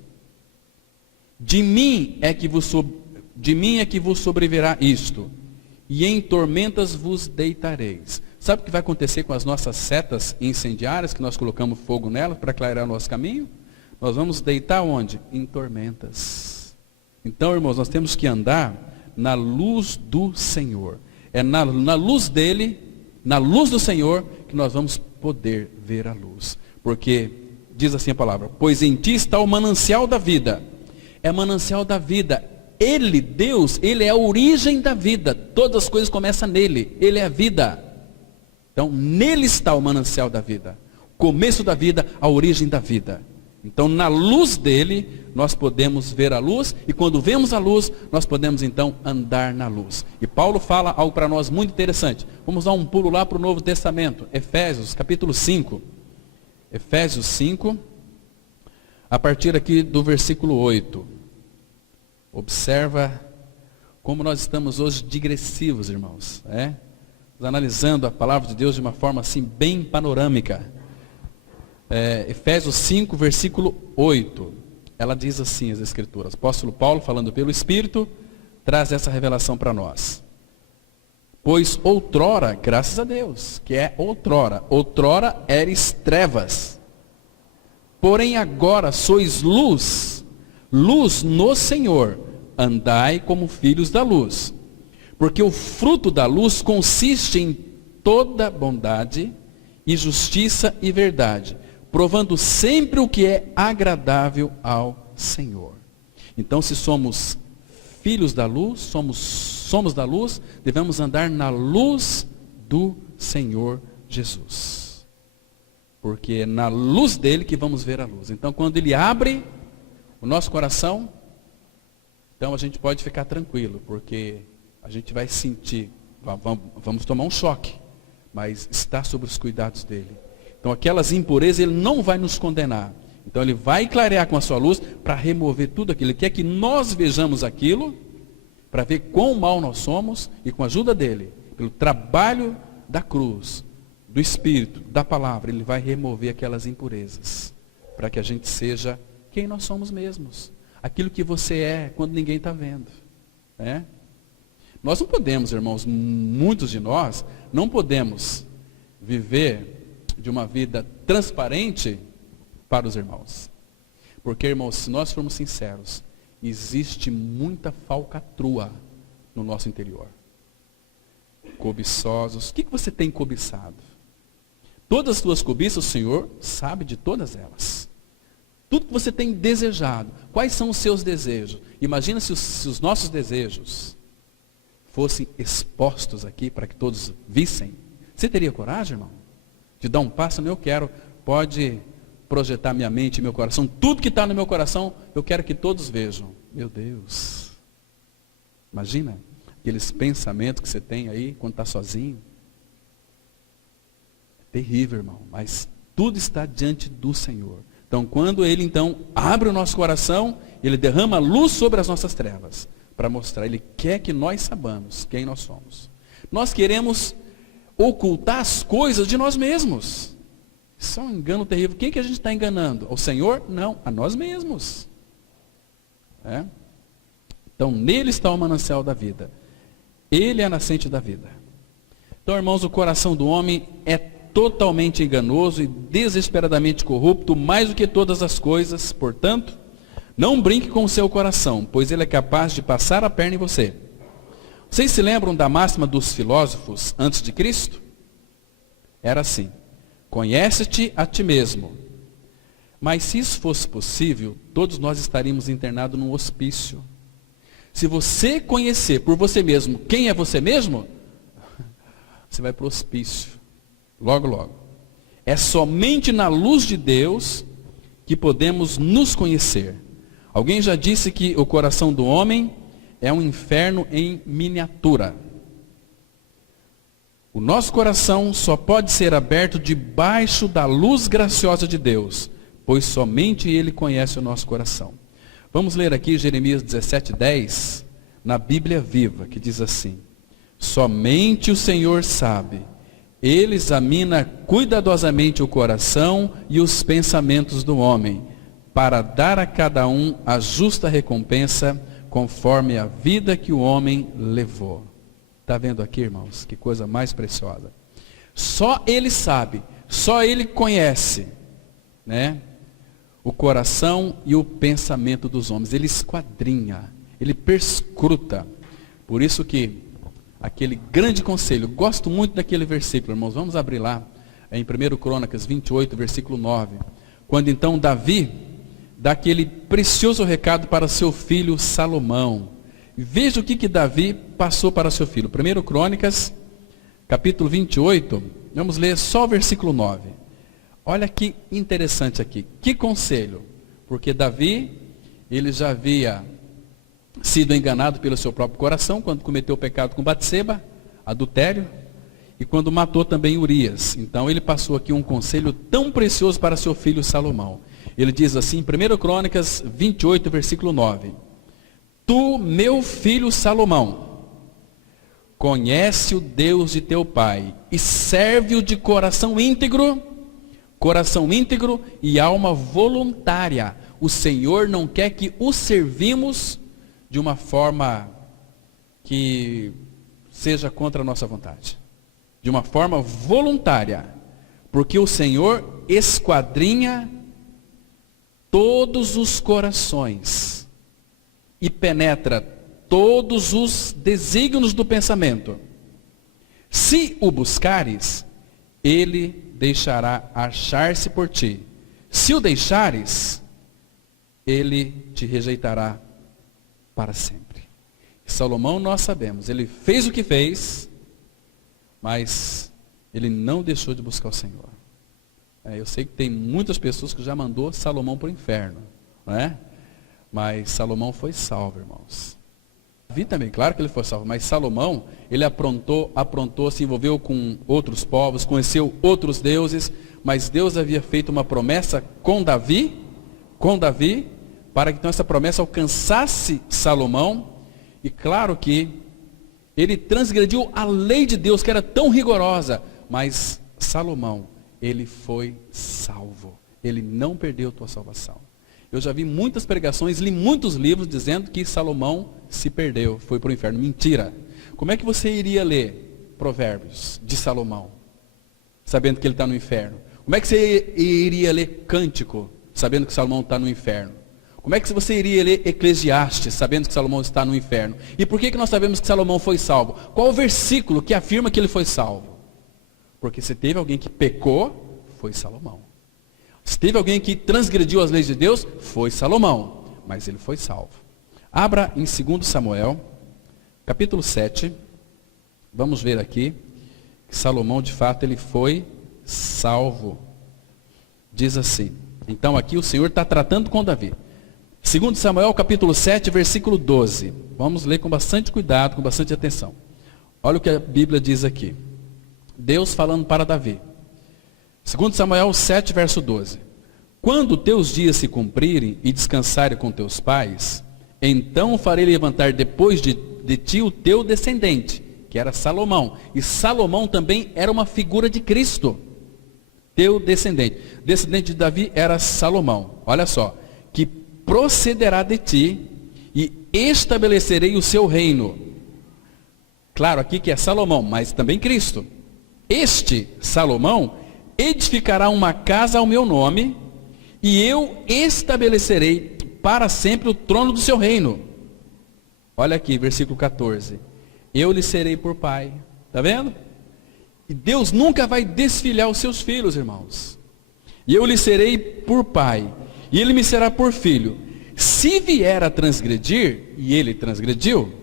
De mim é que vos sobrevirá isto, e em tormentas vos deitareis. Sabe o que vai acontecer com as nossas setas incendiárias, que nós colocamos fogo nelas para clarear o nosso caminho? Nós vamos deitar onde? Em tormentas. Então, irmãos, nós temos que andar na luz do Senhor. É na luz dele, na luz do Senhor, que nós vamos poder ver a luz. Porque, diz assim a palavra, pois em ti está o manancial da vida. É manancial da vida. Ele, Deus, ele é a origem da vida. Todas as coisas começam nele. Ele é a vida. Então, nele está o manancial da vida. O começo da vida, a origem da vida. Então, na luz dele, nós podemos ver a luz. E quando vemos a luz, nós podemos então andar na luz. E Paulo fala algo para nós muito interessante. Vamos dar um pulo lá para o Novo Testamento. Efésios, capítulo 5. Efésios 5, a partir aqui do versículo 8. Observa como nós estamos hoje digressivos, irmãos. Analisando a palavra de Deus de uma forma assim bem panorâmica. Efésios 5, versículo 8. Ela diz assim as Escrituras. Apóstolo Paulo, falando pelo Espírito, traz essa revelação para nós. Pois outrora, graças a Deus, que é outrora eres trevas. Porém agora sois luz no Senhor. Andai como filhos da luz. Porque o fruto da luz consiste em toda bondade e justiça e verdade, provando sempre o que é agradável ao Senhor. Então, se somos filhos da luz, somos da luz, devemos andar na luz do Senhor Jesus. Porque é na luz dele que vamos ver a luz. Então, quando ele abre o nosso coração, então a gente pode ficar tranquilo, porque a gente vai sentir, vamos tomar um choque, mas está sob os cuidados dele. Então aquelas impurezas ele não vai nos condenar. Então ele vai clarear com a sua luz para remover tudo aquilo. Ele quer que nós vejamos aquilo, para ver quão mal nós somos, e com a ajuda dele, pelo trabalho da cruz, do Espírito, da palavra, ele vai remover aquelas impurezas, para que a gente seja quem nós somos mesmos. Aquilo que você é quando ninguém está vendo. Né? Nós não podemos, irmãos, muitos de nós, não podemos viver de uma vida transparente para os irmãos. Porque, irmãos, se nós formos sinceros, existe muita falcatrua no nosso interior. Cobiçosos. O que você tem cobiçado? Todas as tuas cobiças, o Senhor sabe de todas elas. Tudo que você tem desejado. Quais são os seus desejos? Imagina se os nossos desejos fossem expostos aqui para que todos vissem. Você teria coragem, irmão? De dar um passo no eu quero. Pode projetar minha mente e meu coração. Tudo que está no meu coração, eu quero que todos vejam. Meu Deus. Imagina aqueles pensamentos que você tem aí quando está sozinho. É terrível, irmão. Mas tudo está diante do Senhor. Então, quando Ele abre o nosso coração, Ele derrama luz sobre as nossas trevas, para mostrar, Ele quer que nós saibamos quem nós somos. Nós queremos ocultar as coisas de nós mesmos. Isso é um engano terrível. Quem que a gente está enganando? Ao Senhor? Não, a nós mesmos. Então, nele está o manancial da vida. Ele é a nascente da vida. Então, irmãos, o coração do homem é totalmente enganoso e desesperadamente corrupto, mais do que todas as coisas. Portanto, não brinque com o seu coração, pois ele é capaz de passar a perna em você. Vocês se lembram da máxima dos filósofos antes de Cristo? Era assim: conhece-te a ti mesmo. Mas se isso fosse possível, todos nós estaríamos internados num hospício. Se você conhecer por você mesmo quem é você mesmo, você vai para o hospício. Logo, logo. É somente na luz de Deus que podemos nos conhecer. Alguém já disse que o coração do homem é um inferno em miniatura. O nosso coração só pode ser aberto debaixo da luz graciosa de Deus, pois somente Ele conhece o nosso coração. Vamos ler aqui Jeremias 17:10, na Bíblia Viva, que diz assim: somente o Senhor sabe, Ele examina cuidadosamente o coração e os pensamentos do homem, para dar a cada um a justa recompensa, conforme a vida que o homem levou. Está vendo aqui, irmãos? Que coisa mais preciosa. Só Ele sabe, só Ele conhece, né, o coração e o pensamento dos homens. Ele esquadrinha, Ele perscruta. Por isso que aquele grande conselho, gosto muito daquele versículo, irmãos. Vamos abrir lá, em 1 Crônicas 28, versículo 9. Quando então Davi dá aquele precioso recado para seu filho Salomão. Veja o que Davi passou para seu filho. 1 Crônicas, capítulo 28, vamos ler só o versículo 9. Olha que interessante aqui. Que conselho. Porque Davi, ele já havia sido enganado pelo seu próprio coração, quando cometeu o pecado com Batseba, adultério, e quando matou também Urias. Então ele passou aqui um conselho tão precioso para seu filho Salomão. Ele diz assim, 1 Crônicas 28, versículo 9. Tu, meu filho Salomão, conhece o Deus de teu pai, e serve-o de coração íntegro e alma voluntária. O Senhor não quer que o servimos de uma forma que seja contra a nossa vontade. De uma forma voluntária. Porque o Senhor esquadrinha todos os corações e penetra todos os desígnios do pensamento. Se o buscares, Ele deixará achar-se por ti. Se o deixares, Ele te rejeitará para sempre. Salomão, nós sabemos, ele fez o que fez, mas ele não deixou de buscar o Senhor. Eu sei que tem muitas pessoas que já mandou Salomão para o inferno, não é? Mas Salomão foi salvo, irmãos. Davi também, claro que ele foi salvo, mas Salomão, ele aprontou, se envolveu com outros povos, conheceu outros deuses, mas Deus havia feito uma promessa com Davi, para que então essa promessa alcançasse Salomão. E claro que Ele transgrediu a lei de Deus, que era tão rigorosa. Mas Salomão, ele foi salvo. Ele não perdeu a tua salvação. Eu já vi muitas pregações, li muitos livros dizendo que Salomão se perdeu, foi para o inferno. Mentira. Como é que você iria ler Provérbios de Salomão, sabendo que ele está no inferno? Como é que você iria ler Cântico, sabendo que Salomão está no inferno? Como é que você iria ler Eclesiastes, sabendo que Salomão está no inferno? E por que nós sabemos que Salomão foi salvo? Qual o versículo que afirma que ele foi salvo? Porque se teve alguém que pecou, foi Salomão. Se teve alguém que transgrediu as leis de Deus, foi Salomão. Mas ele foi salvo. Abra em 2 Samuel, capítulo 7. Vamos ver aqui que Salomão, de fato, ele foi salvo. Diz assim. Então aqui o Senhor está tratando com Davi. 2 Samuel, capítulo 7, versículo 12. Vamos ler com bastante cuidado, com bastante atenção. Olha o que a Bíblia diz aqui. Deus falando para Davi. 2 Samuel 7, verso 12. Quando teus dias se cumprirem e descansarem com teus pais, então farei levantar depois de ti o teu descendente, que era Salomão. E Salomão também era uma figura de Cristo. Teu descendente. Descendente de Davi era Salomão. Olha só. Que procederá de ti e estabelecerei o seu reino. Claro, aqui que é Salomão, mas também Cristo. Este Salomão edificará uma casa ao meu nome, e eu estabelecerei para sempre o trono do seu reino. Olha aqui, versículo 14. Eu lhe serei por pai. Está vendo? E Deus nunca vai desfilhar os seus filhos, irmãos. E eu lhe serei por pai, e ele me será por filho. Se vier a transgredir, e ele transgrediu,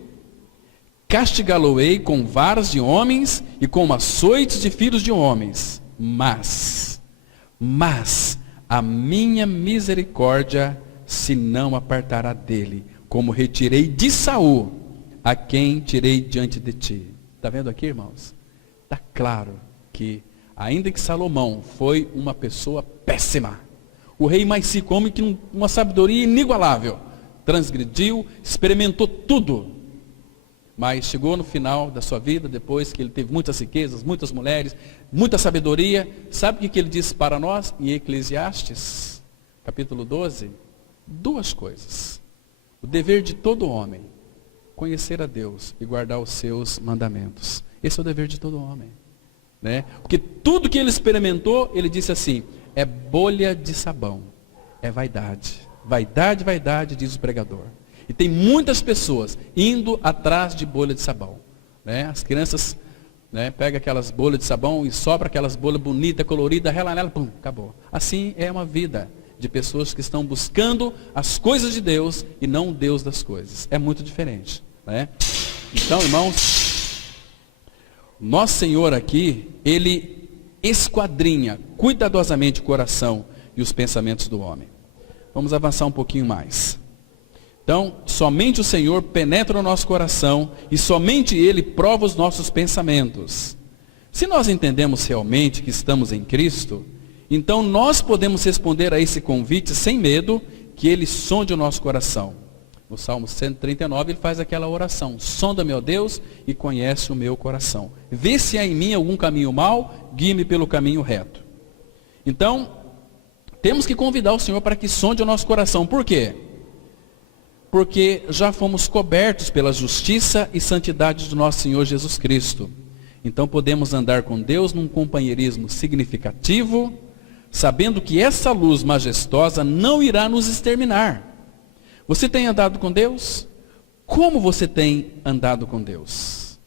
castigá-lo-ei com varas de homens e com açoites de filhos de homens. Mas a minha misericórdia se não apartará dele, como retirei de Saul, a quem tirei diante de ti. Está vendo aqui, irmãos? Está claro que, ainda que Salomão foi uma pessoa péssima, o rei mais rico, homem que uma sabedoria inigualável, transgrediu, experimentou tudo, mas chegou no final da sua vida, depois que ele teve muitas riquezas, muitas mulheres, muita sabedoria. Sabe o que ele disse para nós em Eclesiastes, capítulo 12? Duas coisas. O dever de todo homem, conhecer a Deus e guardar os seus mandamentos. Esse é o dever de todo homem. Né? Porque tudo que ele experimentou, ele disse assim, é bolha de sabão, é vaidade. Vaidade, vaidade, diz o pregador. E tem muitas pessoas indo atrás de bolha de sabão. Né? As crianças, né, pegam aquelas bolhas de sabão e sobra aquelas bolhas bonitas, coloridas, rela nela, pum, acabou. Assim é uma vida de pessoas que estão buscando as coisas de Deus e não o Deus das coisas. É muito diferente. Né? Então, irmãos, nosso Senhor aqui, Ele esquadrinha cuidadosamente o coração e os pensamentos do homem. Vamos avançar um pouquinho mais. Então, somente o Senhor penetra o nosso coração e somente Ele prova os nossos pensamentos. Se nós entendemos realmente que estamos em Cristo, então nós podemos responder a esse convite sem medo, que Ele sonde o nosso coração. No Salmo 139 ele faz aquela oração: sonda-me, ó Deus, e conhece o meu coração. Vê se há em mim algum caminho mau, guie-me pelo caminho reto. Então, temos que convidar o Senhor para que sonde o nosso coração. Por quê? Porque já fomos cobertos pela justiça e santidade do nosso Senhor Jesus Cristo. Então podemos andar com Deus num companheirismo significativo, sabendo que essa luz majestosa não irá nos exterminar. Você tem andado com Deus? Como você tem andado com Deus?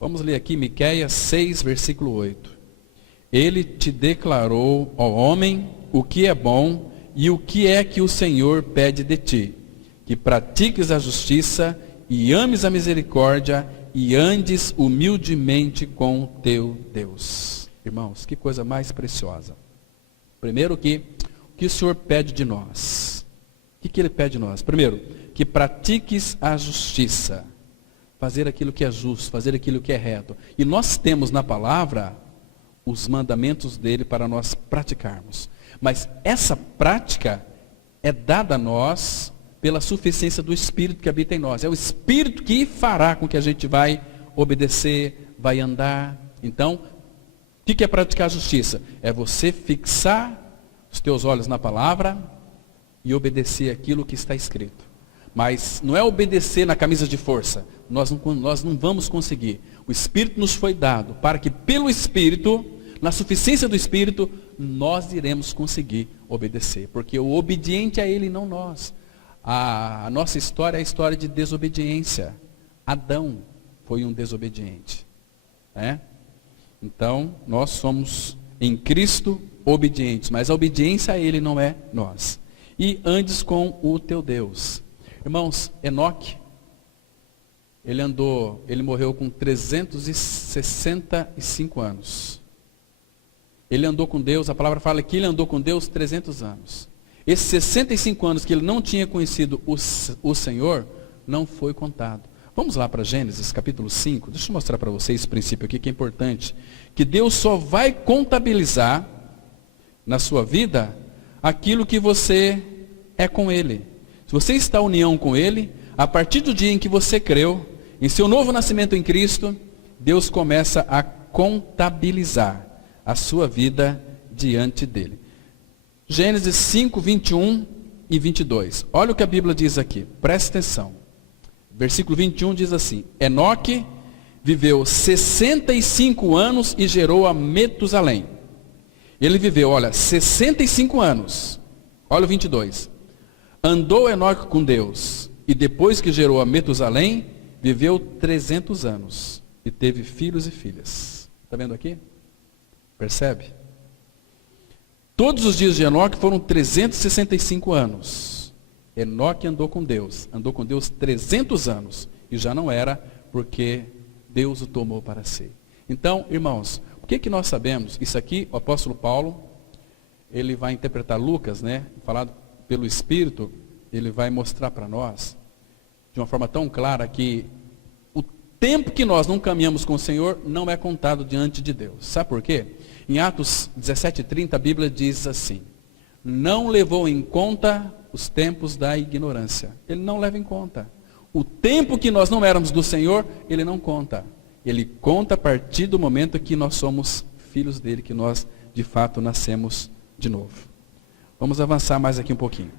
Vamos ler aqui Miqueias 6, versículo 8. Ele te declarou, ó homem, o que é bom e o que é que o Senhor pede de ti. Que pratiques a justiça e ames a misericórdia e andes humildemente com teu Deus. Irmãos, que coisa mais preciosa. Primeiro, o que o Senhor pede de nós? O que Ele pede de nós? Primeiro, que pratiques a justiça. Fazer aquilo que é justo, fazer aquilo que é reto. E nós temos na palavra os mandamentos dele para nós praticarmos. Mas essa prática é dada a nós pela suficiência do Espírito que habita em nós. É o Espírito que fará com que a gente vai obedecer, vai andar. Então, o que é praticar a justiça? É você fixar os teus olhos na palavra e obedecer aquilo que está escrito. Mas não é obedecer na camisa de força. Nós não vamos conseguir. O Espírito nos foi dado para que pelo Espírito, na suficiência do Espírito, nós iremos conseguir obedecer. Porque o obediente é Ele, não nós. A nossa história é a história de desobediência. Adão foi um desobediente. Então, nós somos em Cristo obedientes. Mas a obediência a Ele não é nós. E andes com o teu Deus. Irmãos, Enoque, ele morreu com 365 anos. Ele andou com Deus, a palavra fala que ele andou com Deus 300 anos. Esses 65 anos que ele não tinha conhecido o Senhor, não foi contado. Vamos lá para Gênesis capítulo 5, deixa eu mostrar para vocês esse princípio aqui que é importante. Que Deus só vai contabilizar na sua vida aquilo que você é com Ele. Se você está em união com Ele, a partir do dia em que você creu, em seu novo nascimento em Cristo, Deus começa a contabilizar a sua vida diante dEle. Gênesis 5, 21 e 22. Olha o que a Bíblia diz aqui, presta atenção. Versículo 21 diz assim: Enoque viveu 65 anos e gerou a Metusalém. Ele viveu, 65 anos. Olha o 22. Andou Enoque com Deus, e depois que gerou a Metusalém, viveu 300 anos, e teve filhos e filhas. Está vendo aqui? Percebe? Todos os dias de Enoque foram 365 anos. Enoque andou com Deus 300 anos, e já não era, porque Deus o tomou para si. Então, irmãos, o que nós sabemos? Isso aqui, o apóstolo Paulo, ele vai interpretar Lucas, falado pelo Espírito, ele vai mostrar para nós, de uma forma tão clara, que o tempo que nós não caminhamos com o Senhor, não é contado diante de Deus. Sabe por quê? Em Atos 17:30, a Bíblia diz assim: não levou em conta os tempos da ignorância. Ele não leva em conta. O tempo que nós não éramos do Senhor, Ele não conta. Ele conta a partir do momento que nós somos filhos dEle, que nós, de fato, nascemos de novo. Vamos avançar mais aqui um pouquinho.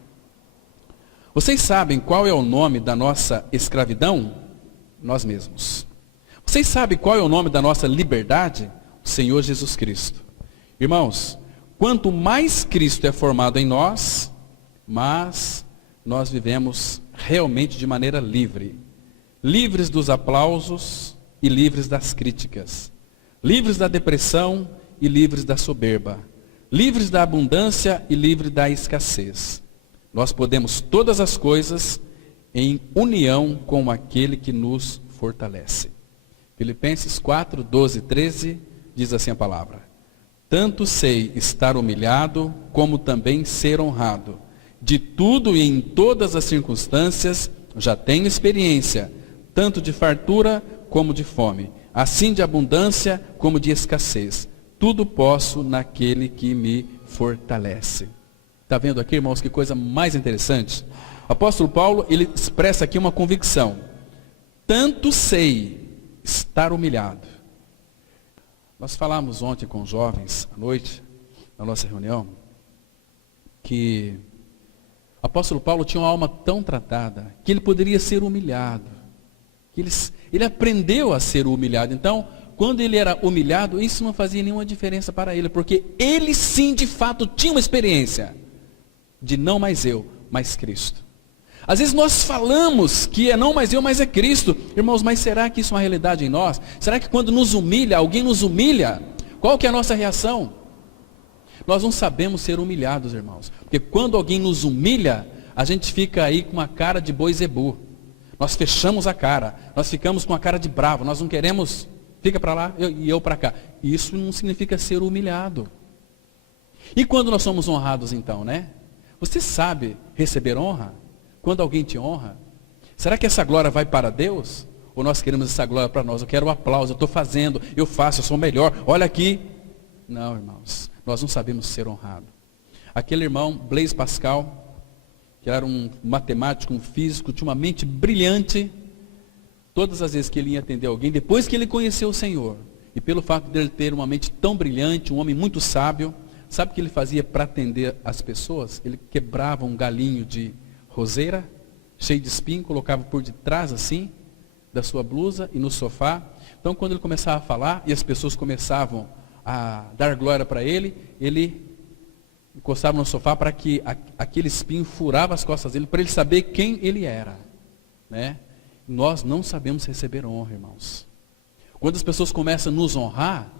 Vocês sabem qual é o nome da nossa escravidão? Nós mesmos. Vocês sabem qual é o nome da nossa liberdade? O Senhor Jesus Cristo. Irmãos, quanto mais Cristo é formado em nós, mais nós vivemos realmente de maneira livre. Livres dos aplausos e livres das críticas. Livres da depressão e livres da soberba. Livres da abundância e livres da escassez. Nós podemos todas as coisas em união com aquele que nos fortalece. Filipenses 4, 12 e 13 diz assim a palavra: tanto sei estar humilhado, como também ser honrado. De tudo e em todas as circunstâncias já tenho experiência, tanto de fartura como de fome, assim de abundância como de escassez. Tudo posso naquele que me fortalece. Está vendo aqui, irmãos, que coisa mais interessante? O apóstolo Paulo, ele expressa aqui uma convicção. Tanto sei estar humilhado. Nós falamos ontem com os jovens, à noite, na nossa reunião, que o apóstolo Paulo tinha uma alma tão tratada, que ele poderia ser humilhado. Ele aprendeu a ser humilhado. Então, quando ele era humilhado, isso não fazia nenhuma diferença para ele, porque ele sim, de fato, tinha uma experiência de não mais eu, mas Cristo. Às vezes nós falamos que é não mais eu, mas é Cristo. Irmãos, mas será que isso é uma realidade em nós? Será que quando nos humilha, alguém nos humilha, qual que é a nossa reação? Nós não sabemos ser humilhados, irmãos. Porque quando alguém nos humilha, a gente fica aí com uma cara de boi zebu. Nós fechamos a cara, nós ficamos com a cara de bravo, nós não queremos... Fica para lá e eu para cá. Isso não significa ser humilhado. E quando nós somos honrados então, Você sabe receber honra? Quando alguém te honra? Será que essa glória vai para Deus? Ou nós queremos essa glória para nós? Eu quero o aplauso, eu estou fazendo, eu faço, eu sou melhor. Olha aqui. Não, irmãos. Nós não sabemos ser honrados. Aquele irmão, Blaise Pascal, que era um matemático, um físico, tinha uma mente brilhante. Todas as vezes que ele ia atender alguém, depois que ele conheceu o Senhor, e pelo fato dele ter uma mente tão brilhante, um homem muito sábio, sabe o que ele fazia para atender as pessoas? Ele quebrava um galinho de roseira, cheio de espinho, colocava por detrás assim, da sua blusa e no sofá. Então quando ele começava a falar, e as pessoas começavam a dar glória para ele, ele encostava no sofá para que aquele espinho furava as costas dele, para ele saber quem ele era. Né? Nós não sabemos receber honra, irmãos. Quando as pessoas começam a nos honrar,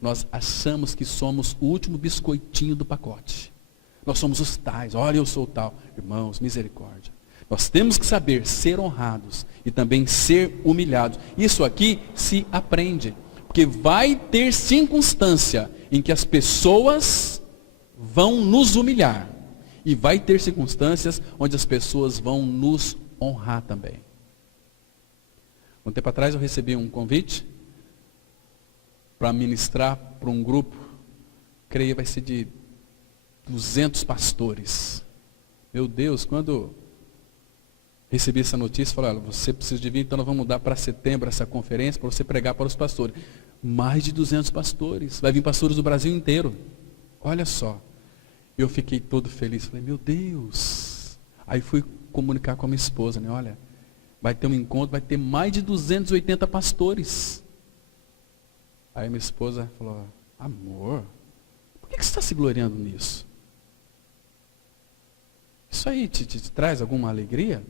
nós achamos que somos o último biscoitinho do pacote. Nós somos os tais, olha, eu sou o tal. Irmãos, misericórdia. Nós temos que saber ser honrados e também ser humilhados. Isso aqui se aprende. Porque vai ter circunstância em que as pessoas vão nos humilhar. E vai ter circunstâncias onde as pessoas vão nos honrar também. Um tempo atrás eu recebi um convite para ministrar para um grupo, creio vai ser de 200 pastores. Meu Deus, quando recebi essa notícia, falei, olha, você precisa de vir, então nós vamos mudar para setembro essa conferência, para você pregar para os pastores. Mais de 200 pastores, vai vir pastores do Brasil inteiro. Olha só, eu fiquei todo feliz, falei, meu Deus. Aí fui comunicar com a minha esposa, né, olha, vai ter um encontro, vai ter mais de 280 pastores. Aí minha esposa falou, amor, por que você está se gloriando nisso? Isso aí te traz alguma alegria?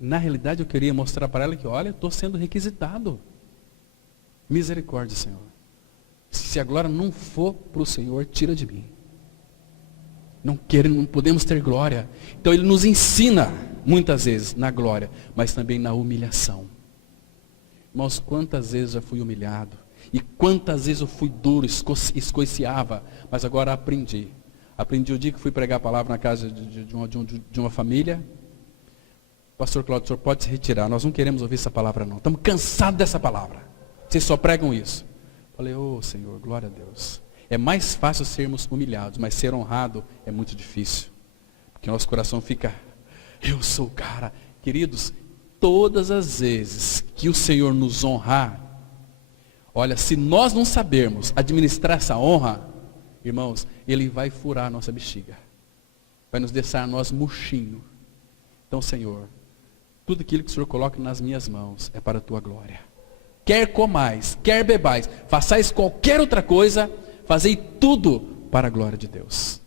Na realidade eu queria mostrar para ela que, olha, estou sendo requisitado. Misericórdia, Senhor. Se a glória não for para o Senhor, tira de mim. Não podemos ter glória. Então Ele nos ensina, muitas vezes, na glória, mas também na humilhação. Irmãos, quantas vezes já fui humilhado, e quantas vezes eu fui duro, escoiciava, mas agora aprendi. Aprendi o dia que fui pregar a palavra na casa de uma família. Pastor Cláudio, o senhor pode se retirar, nós não queremos ouvir essa palavra não, estamos cansados dessa palavra. Vocês só pregam isso. Falei, Senhor, glória a Deus. É mais fácil sermos humilhados, mas ser honrado é muito difícil. Porque nosso coração fica, eu sou o cara. Queridos, todas as vezes que o Senhor nos honrar, olha, se nós não sabermos administrar essa honra, irmãos, Ele vai furar a nossa bexiga. Vai nos deixar nós murchinho. Então, Senhor, tudo aquilo que o Senhor coloca nas minhas mãos é para a Tua glória. Quer comais, quer bebais, façais qualquer outra coisa, fazei tudo para a glória de Deus.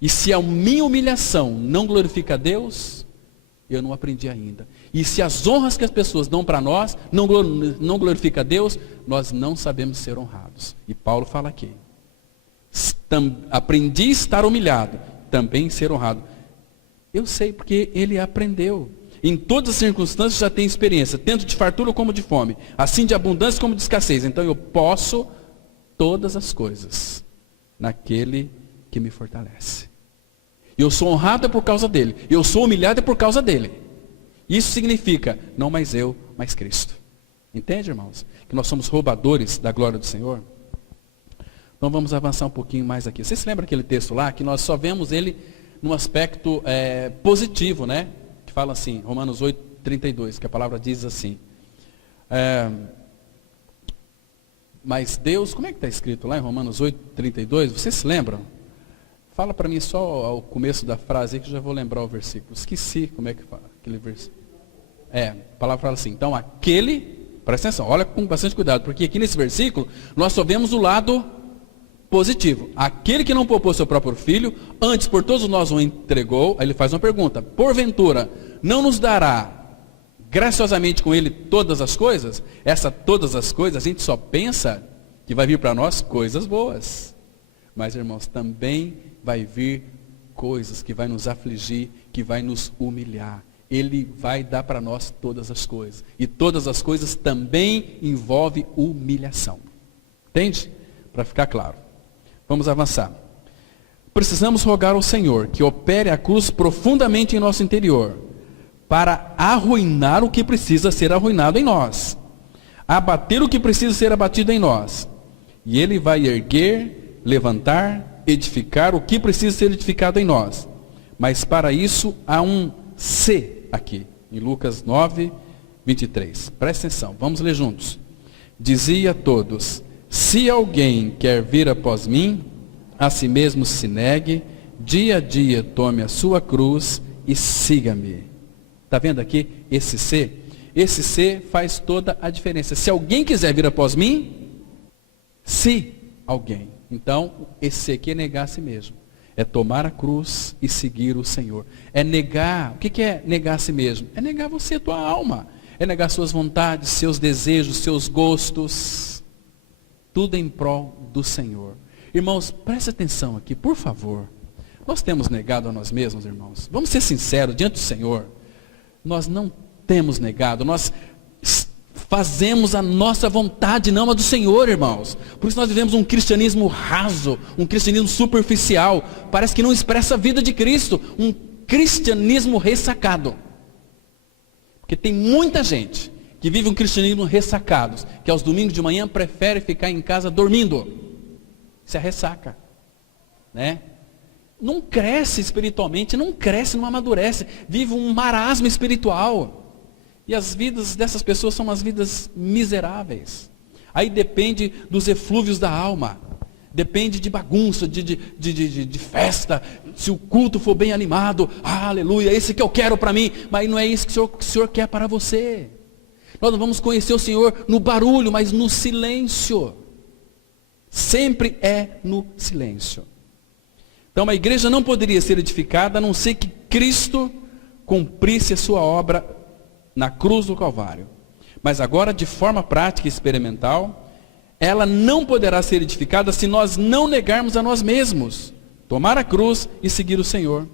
E se a minha humilhação não glorifica a Deus, eu não aprendi ainda. E se as honras que as pessoas dão para nós não glorifica a Deus, nós não sabemos ser honrados. E Paulo fala aqui, aprendi a estar humilhado, também ser honrado. Eu sei porque ele aprendeu. Em todas as circunstâncias já tem experiência, tanto de fartura como de fome, assim de abundância como de escassez. Então eu posso todas as coisas naquele que me fortalece. Eu sou honrado é por causa dele. Eu sou humilhado é por causa dele. Isso significa, não mais eu, mas Cristo. Entende, irmãos? Que nós somos roubadores da glória do Senhor. Então vamos avançar um pouquinho mais aqui. Vocês se lembram aquele texto lá, que nós só vemos ele num aspecto positivo, né? Que fala assim, Romanos 8:32, que a palavra diz assim. Mas Deus, como é que está escrito lá em Romanos 8:32? Vocês se lembram? Fala para mim só ao começo da frase aí que eu já vou lembrar o versículo. Esqueci como é que fala aquele versículo. A palavra fala assim, então presta atenção, olha com bastante cuidado, porque aqui nesse versículo nós só vemos o lado positivo. Aquele que não poupou seu próprio filho, antes por todos nós o entregou. Aí ele faz uma pergunta, porventura não nos dará graciosamente com ele todas as coisas? Todas as coisas, a gente só pensa que vai vir para nós coisas boas. Mas, irmãos, também vai vir coisas que vai nos afligir, que vai nos humilhar. Ele vai dar para nós todas as coisas. E todas as coisas também envolvem humilhação. Entende? Para ficar claro. Vamos avançar. Precisamos rogar ao Senhor que opere a cruz profundamente em nosso interior, para arruinar o que precisa ser arruinado em nós, abater o que precisa ser abatido em nós. E Ele vai erguer, levantar, edificar o que precisa ser edificado em nós. Mas para isso há um se aqui, em Lucas 9, 23. Presta atenção, vamos ler juntos. Dizia a todos: se alguém quer vir após mim, a si mesmo se negue, dia a dia tome a sua cruz e siga-me. Está vendo aqui esse se? Esse se faz toda a diferença. Se alguém quiser vir após mim, se alguém. Então, esse se aqui é negar a si mesmo. É tomar a cruz e seguir o Senhor. É negar. O que é negar a si mesmo? É negar você, a tua alma. É negar suas vontades, seus desejos, seus gostos. Tudo em prol do Senhor. Irmãos, preste atenção aqui, por favor. Nós temos negado a nós mesmos, irmãos. Vamos ser sinceros diante do Senhor. Nós não temos negado. Nós fazemos a nossa vontade, não a do Senhor, irmãos. Por isso nós vivemos um cristianismo raso, um cristianismo superficial. Parece que não expressa a vida de Cristo. Um cristianismo ressacado. Porque tem muita gente que vive um cristianismo ressacado, que aos domingos de manhã prefere ficar em casa dormindo. Isso é ressaca. Né? Não cresce espiritualmente, não cresce, não amadurece. Vive um marasmo espiritual. E as vidas dessas pessoas são umas vidas miseráveis. Aí depende dos eflúvios da alma. Depende de bagunça, de festa. Se o culto for bem animado, aleluia, esse que eu quero para mim. Mas não é isso que o Senhor quer para você. Nós não vamos conhecer o Senhor no barulho, mas no silêncio. Sempre é no silêncio. Então a igreja não poderia ser edificada a não ser que Cristo cumprisse a sua obra na cruz do Calvário. Mas agora, de forma prática e experimental, ela não poderá ser edificada se nós não negarmos a nós mesmos, tomar a cruz e seguir o Senhor.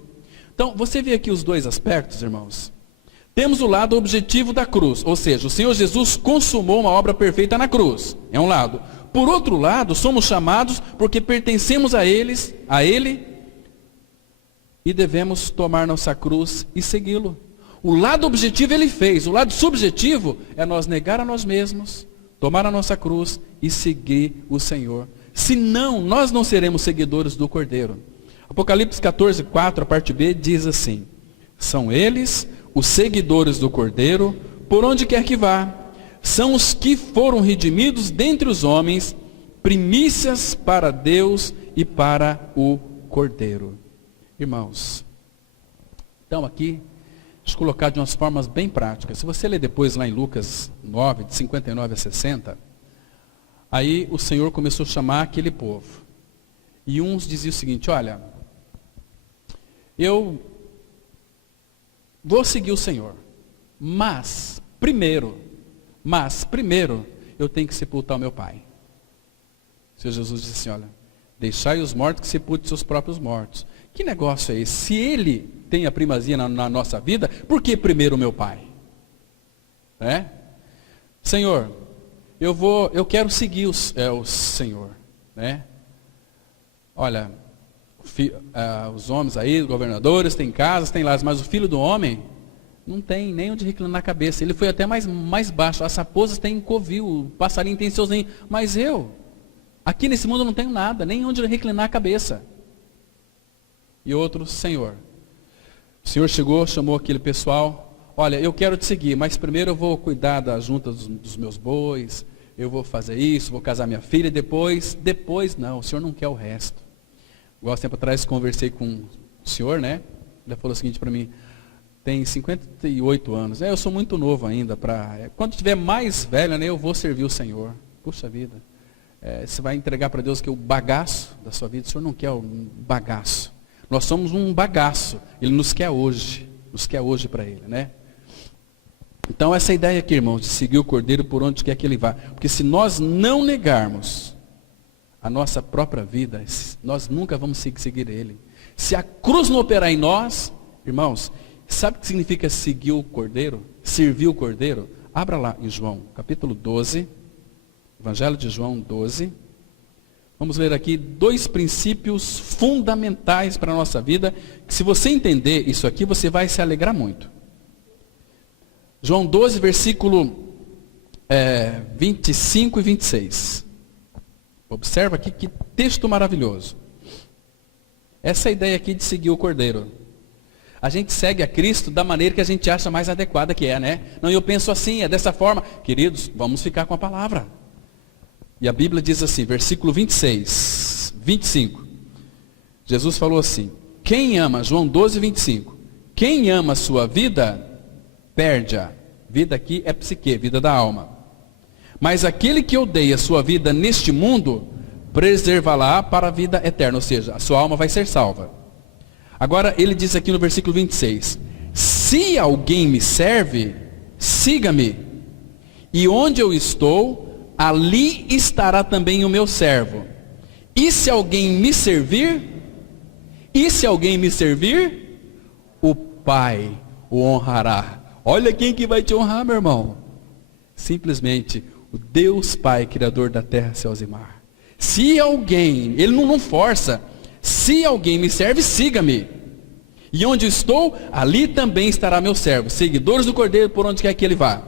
Então, você vê aqui os dois aspectos, irmãos. Temos o lado objetivo da cruz, ou seja, o Senhor Jesus consumou uma obra perfeita na cruz. É um lado. Por outro lado, somos chamados porque pertencemos a Ele, e devemos tomar nossa cruz e segui-lo. O lado objetivo Ele fez, o lado subjetivo é nós negar a nós mesmos, tomar a nossa cruz e seguir o Senhor. Senão, nós não seremos seguidores do Cordeiro. Apocalipse 14, 4, a parte B, diz assim: são eles, os seguidores do Cordeiro, por onde quer que vá. São os que foram redimidos dentre os homens, primícias para Deus e para o Cordeiro. Irmãos, então aqui, deixa eu colocar de umas formas bem práticas. Se você ler depois lá em Lucas 9, de 59 a 60, aí o Senhor começou a chamar aquele povo. E uns diziam o seguinte: olha, eu vou seguir o Senhor, mas primeiro eu tenho que sepultar o meu pai. O Senhor Jesus disse assim: olha, deixai os mortos que sepultem seus próprios mortos. Que negócio é esse? Se Ele tem a primazia na nossa vida, por que primeiro o meu pai? Senhor, eu quero seguir o Senhor. Né? Olha, os homens aí, os governadores, têm casas, têm lares, mas o filho do homem não tem nem onde reclinar a cabeça. Ele foi até mais baixo. As raposas têm covil, o passarinho tem seus ninhos. Mas eu, aqui nesse mundo, não tenho nada, nem onde reclinar a cabeça. E outro: Senhor. O Senhor chegou, chamou aquele pessoal: olha, eu quero te seguir, mas primeiro eu vou cuidar da junta dos meus bois, eu vou fazer isso, vou casar minha filha, depois não, o Senhor não quer o resto. Igual tempo atrás conversei com o Senhor, né? Ele falou o seguinte para mim: tem 58 anos, eu sou muito novo ainda, quando estiver mais velho, né, eu vou servir o Senhor. Puxa vida, você vai entregar para Deus que o bagaço da sua vida. O Senhor não quer um bagaço. Nós somos um bagaço. Ele nos quer hoje para Ele, né? Então essa ideia aqui, irmãos, de seguir o Cordeiro por onde quer que Ele vá. Porque se nós não negarmos a nossa própria vida, nós nunca vamos seguir Ele. Se a cruz não operar em nós, irmãos, sabe o que significa seguir o Cordeiro? Servir o Cordeiro? Abra lá em João, capítulo 12, Evangelho de João 12. Vamos ler aqui dois princípios fundamentais para a nossa vida, que se você entender isso aqui, você vai se alegrar muito. João 12, versículo 25 e 26. Observa aqui que texto maravilhoso. Essa ideia aqui de seguir o Cordeiro. A gente segue a Cristo da maneira que a gente acha mais adequada que é, né? Não, eu penso assim, é dessa forma. Queridos, vamos ficar com a palavra. E a Bíblia diz assim, versículo 25. Jesus falou assim, quem ama, João 12, 25. Quem ama a sua vida, perde-a. Vida aqui é psique, vida da alma. Mas aquele que odeia a sua vida neste mundo, preservá-la para a vida eterna. Ou seja, a sua alma vai ser salva. Agora ele diz aqui no versículo 26. Se alguém me serve, siga-me. E onde eu estou, ali estará também o meu servo. E se alguém me servir, o Pai o honrará. Olha quem que vai te honrar, meu irmão. Simplesmente o Deus Pai, Criador da terra, céus e mar. Se alguém, ele não força, se alguém me serve, siga-me. E onde estou, ali também estará meu servo. Seguidores do Cordeiro, por onde quer que ele vá.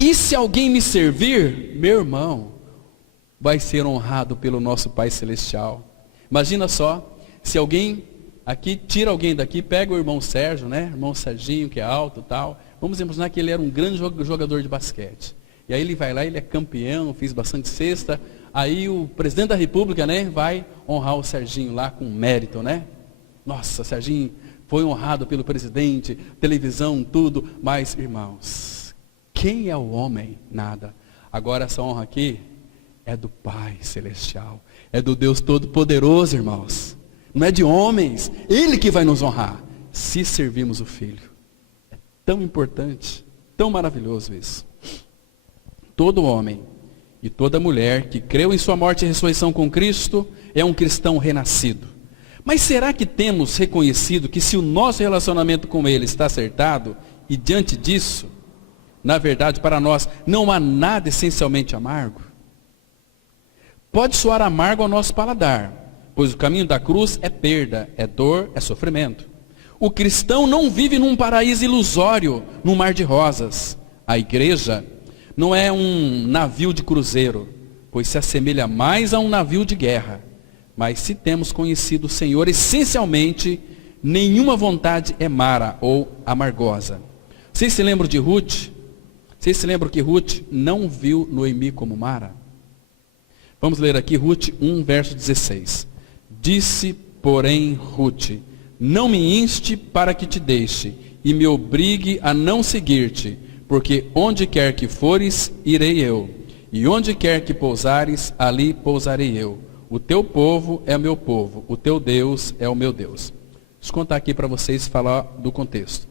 E se alguém me servir, meu irmão, vai ser honrado pelo nosso Pai Celestial. Imagina só, se alguém aqui, tira alguém daqui, pega o irmão Sérgio, né? Irmão Serginho, que é alto e tal. Vamos imaginar que ele era um grande jogador de basquete. E aí ele vai lá, ele é campeão, fez bastante cesta. Aí o presidente da República, né, vai honrar o Serginho lá com mérito, né? Nossa, Serginho foi honrado pelo presidente, televisão, tudo. Mas, irmãos, quem é o homem? Nada. Agora essa honra aqui é do Pai Celestial. É do Deus Todo-Poderoso, irmãos. Não é de homens. Ele que vai nos honrar, se servirmos o Filho. É tão importante, tão maravilhoso isso. Todo homem e toda mulher que creu em sua morte e ressurreição com Cristo é um cristão renascido. Mas será que temos reconhecido que se o nosso relacionamento com Ele está acertado, e diante disso, na verdade para nós não há nada essencialmente amargo? Pode soar amargo ao nosso paladar, pois o caminho da cruz é perda, é dor, é sofrimento. O cristão não vive num paraíso ilusório, num mar de rosas. A igreja não é um navio de cruzeiro, pois se assemelha mais a um navio de guerra. Mas se temos conhecido o Senhor, essencialmente, nenhuma vontade é mara ou amargosa. Vocês se lembram de Ruth? Vocês se lembram que Ruth não viu Noemi como mara? Vamos ler aqui Ruth 1, verso 16. Disse, porém, Ruth, não me inste para que te deixe, e me obrigue a não seguir-te, porque onde quer que fores, irei eu, e onde quer que pousares, ali pousarei eu. O teu povo é o meu povo, o teu Deus é o meu Deus. Deixa eu contar aqui para vocês falar do contexto.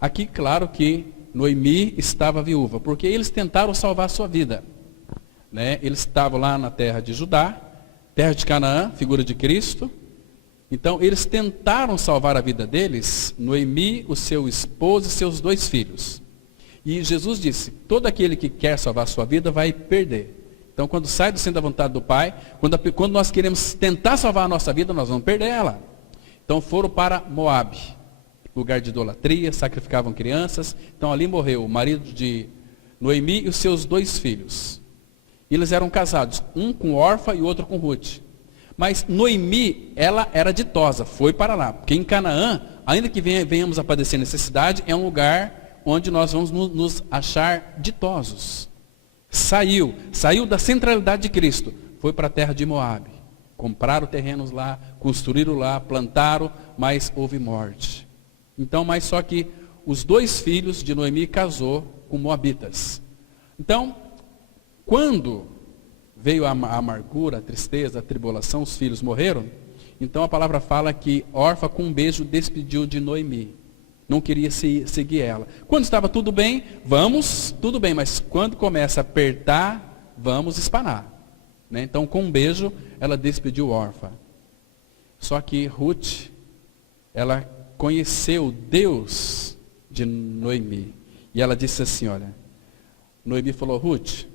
Aqui, claro que Noemi estava viúva, porque eles tentaram salvar a sua vida. Né? Eles estavam lá na terra de Judá, terra de Canaã, figura de Cristo. Então, eles tentaram salvar a vida deles, Noemi, o seu esposo e seus 2 filhos. E Jesus disse, todo aquele que quer salvar a sua vida vai perder. Então, quando sai do centro da vontade do Pai, quando nós queremos tentar salvar a nossa vida, nós vamos perder ela. Então, foram para Moabe, lugar de idolatria, sacrificavam crianças. Então, ali morreu o marido de Noemi e os seus 2 filhos. Eles eram casados, um com Orfa e o outro com Ruth. Mas Noemi, ela era ditosa, foi para lá. Porque em Canaã, ainda que venhamos a padecer necessidade, é um lugar onde nós vamos nos achar ditosos. Saiu da centralidade de Cristo, foi para a terra de Moabe. Compraram terrenos lá, construíram lá, plantaram, mas houve morte. Então, mas só que os 2 filhos de Noemi casou com moabitas. Então, quando veio a amargura, a tristeza, a tribulação, os filhos morreram, então a palavra fala que Orfa com um beijo despediu de Noemi. Não queria seguir ela. Quando estava tudo bem, vamos, tudo bem, mas quando começa a apertar, vamos espanar. Né? Então, com um beijo, ela despediu Orfa. Só que Ruth, ela conheceu Deus de Noemi. E ela disse assim, olha, Noemi falou, Ruth,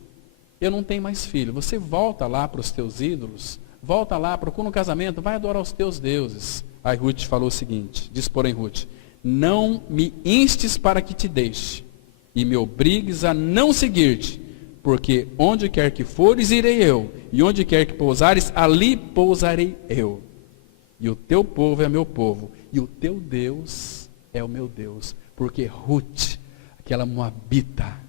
eu não tenho mais filho, você volta lá para os teus ídolos, volta lá, procura um casamento, vai adorar os teus deuses. Aí Ruth falou o seguinte, disse porém Ruth, não me instes para que te deixe, e me obrigues a não seguir-te, porque onde quer que fores, irei eu, e onde quer que pousares, ali pousarei eu. E o teu povo é meu povo, e o teu Deus é o meu Deus. Porque Ruth, aquela moabita,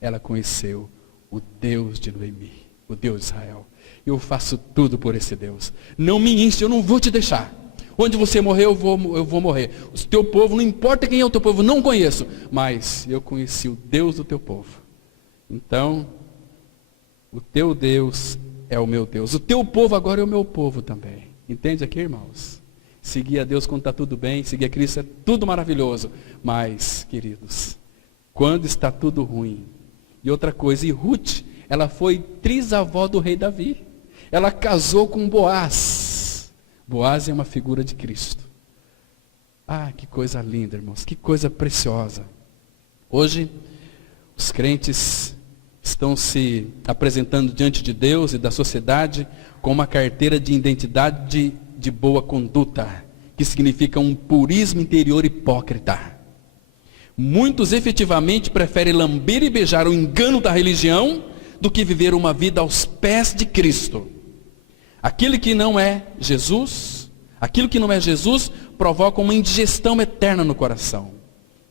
ela conheceu o Deus de Noemi, o Deus de Israel. Eu faço tudo por esse Deus. Não me enche, eu não vou te deixar. Onde você morrer, eu vou morrer. O teu povo, não importa quem é o teu povo, não conheço. Mas eu conheci o Deus do teu povo. Então, o teu Deus é o meu Deus. O teu povo agora é o meu povo também. Entende aqui, irmãos? Seguir a Deus quando está tudo bem, seguir a Cristo é tudo maravilhoso. Mas, queridos, quando está tudo ruim. E outra coisa, e Ruth, ela foi trisavó do rei Davi. Ela casou com Boaz. Boaz é uma figura de Cristo. Ah, que coisa linda, irmãos, que coisa preciosa. Hoje, os crentes estão se apresentando diante de Deus e da sociedade com uma carteira de identidade de boa conduta, que significa um purismo interior hipócrita. Muitos efetivamente preferem lamber e beijar o engano da religião do que viver uma vida aos pés de Cristo. Aquilo que não é Jesus provoca uma indigestão eterna no coração.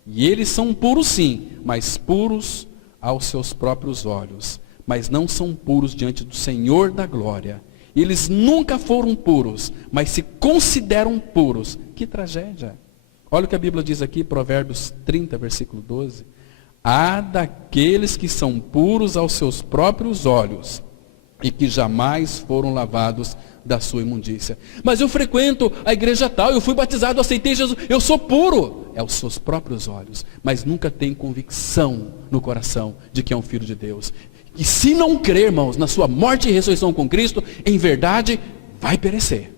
E eles são puros sim, mas puros aos seus próprios olhos. Mas não são puros diante do Senhor da glória. Eles nunca foram puros, mas se consideram puros. Que tragédia! Olha o que a Bíblia diz aqui, Provérbios 30, versículo 12. Há daqueles que são puros aos seus próprios olhos e que jamais foram lavados da sua imundícia. Mas eu frequento a igreja tal, eu fui batizado, aceitei Jesus, eu sou puro. É os seus próprios olhos, mas nunca tem convicção no coração de que é um filho de Deus. E se não crer, irmãos, na sua morte e ressurreição com Cristo, em verdade, vai perecer.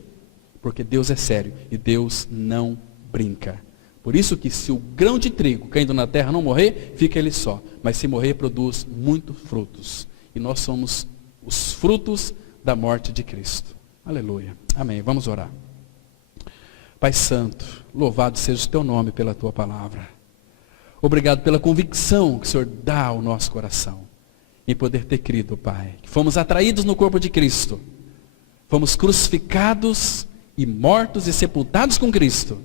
Porque Deus é sério e Deus não brinca. Por isso que se o grão de trigo caindo na terra não morrer, fica ele só. Mas se morrer, produz muitos frutos. E nós somos os frutos da morte de Cristo. Aleluia. Amém. Vamos orar. Pai Santo, louvado seja o teu nome pela tua palavra. Obrigado pela convicção que o Senhor dá ao nosso coração. Em poder ter crido, Pai. Que fomos atraídos no corpo de Cristo. Fomos crucificados e mortos e sepultados com Cristo.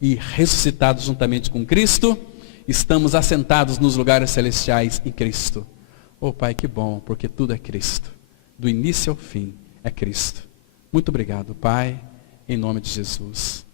E ressuscitados juntamente com Cristo, estamos assentados nos lugares celestiais em Cristo. Oh Pai, que bom, porque tudo é Cristo. Do início ao fim é Cristo. Muito obrigado, Pai, em nome de Jesus.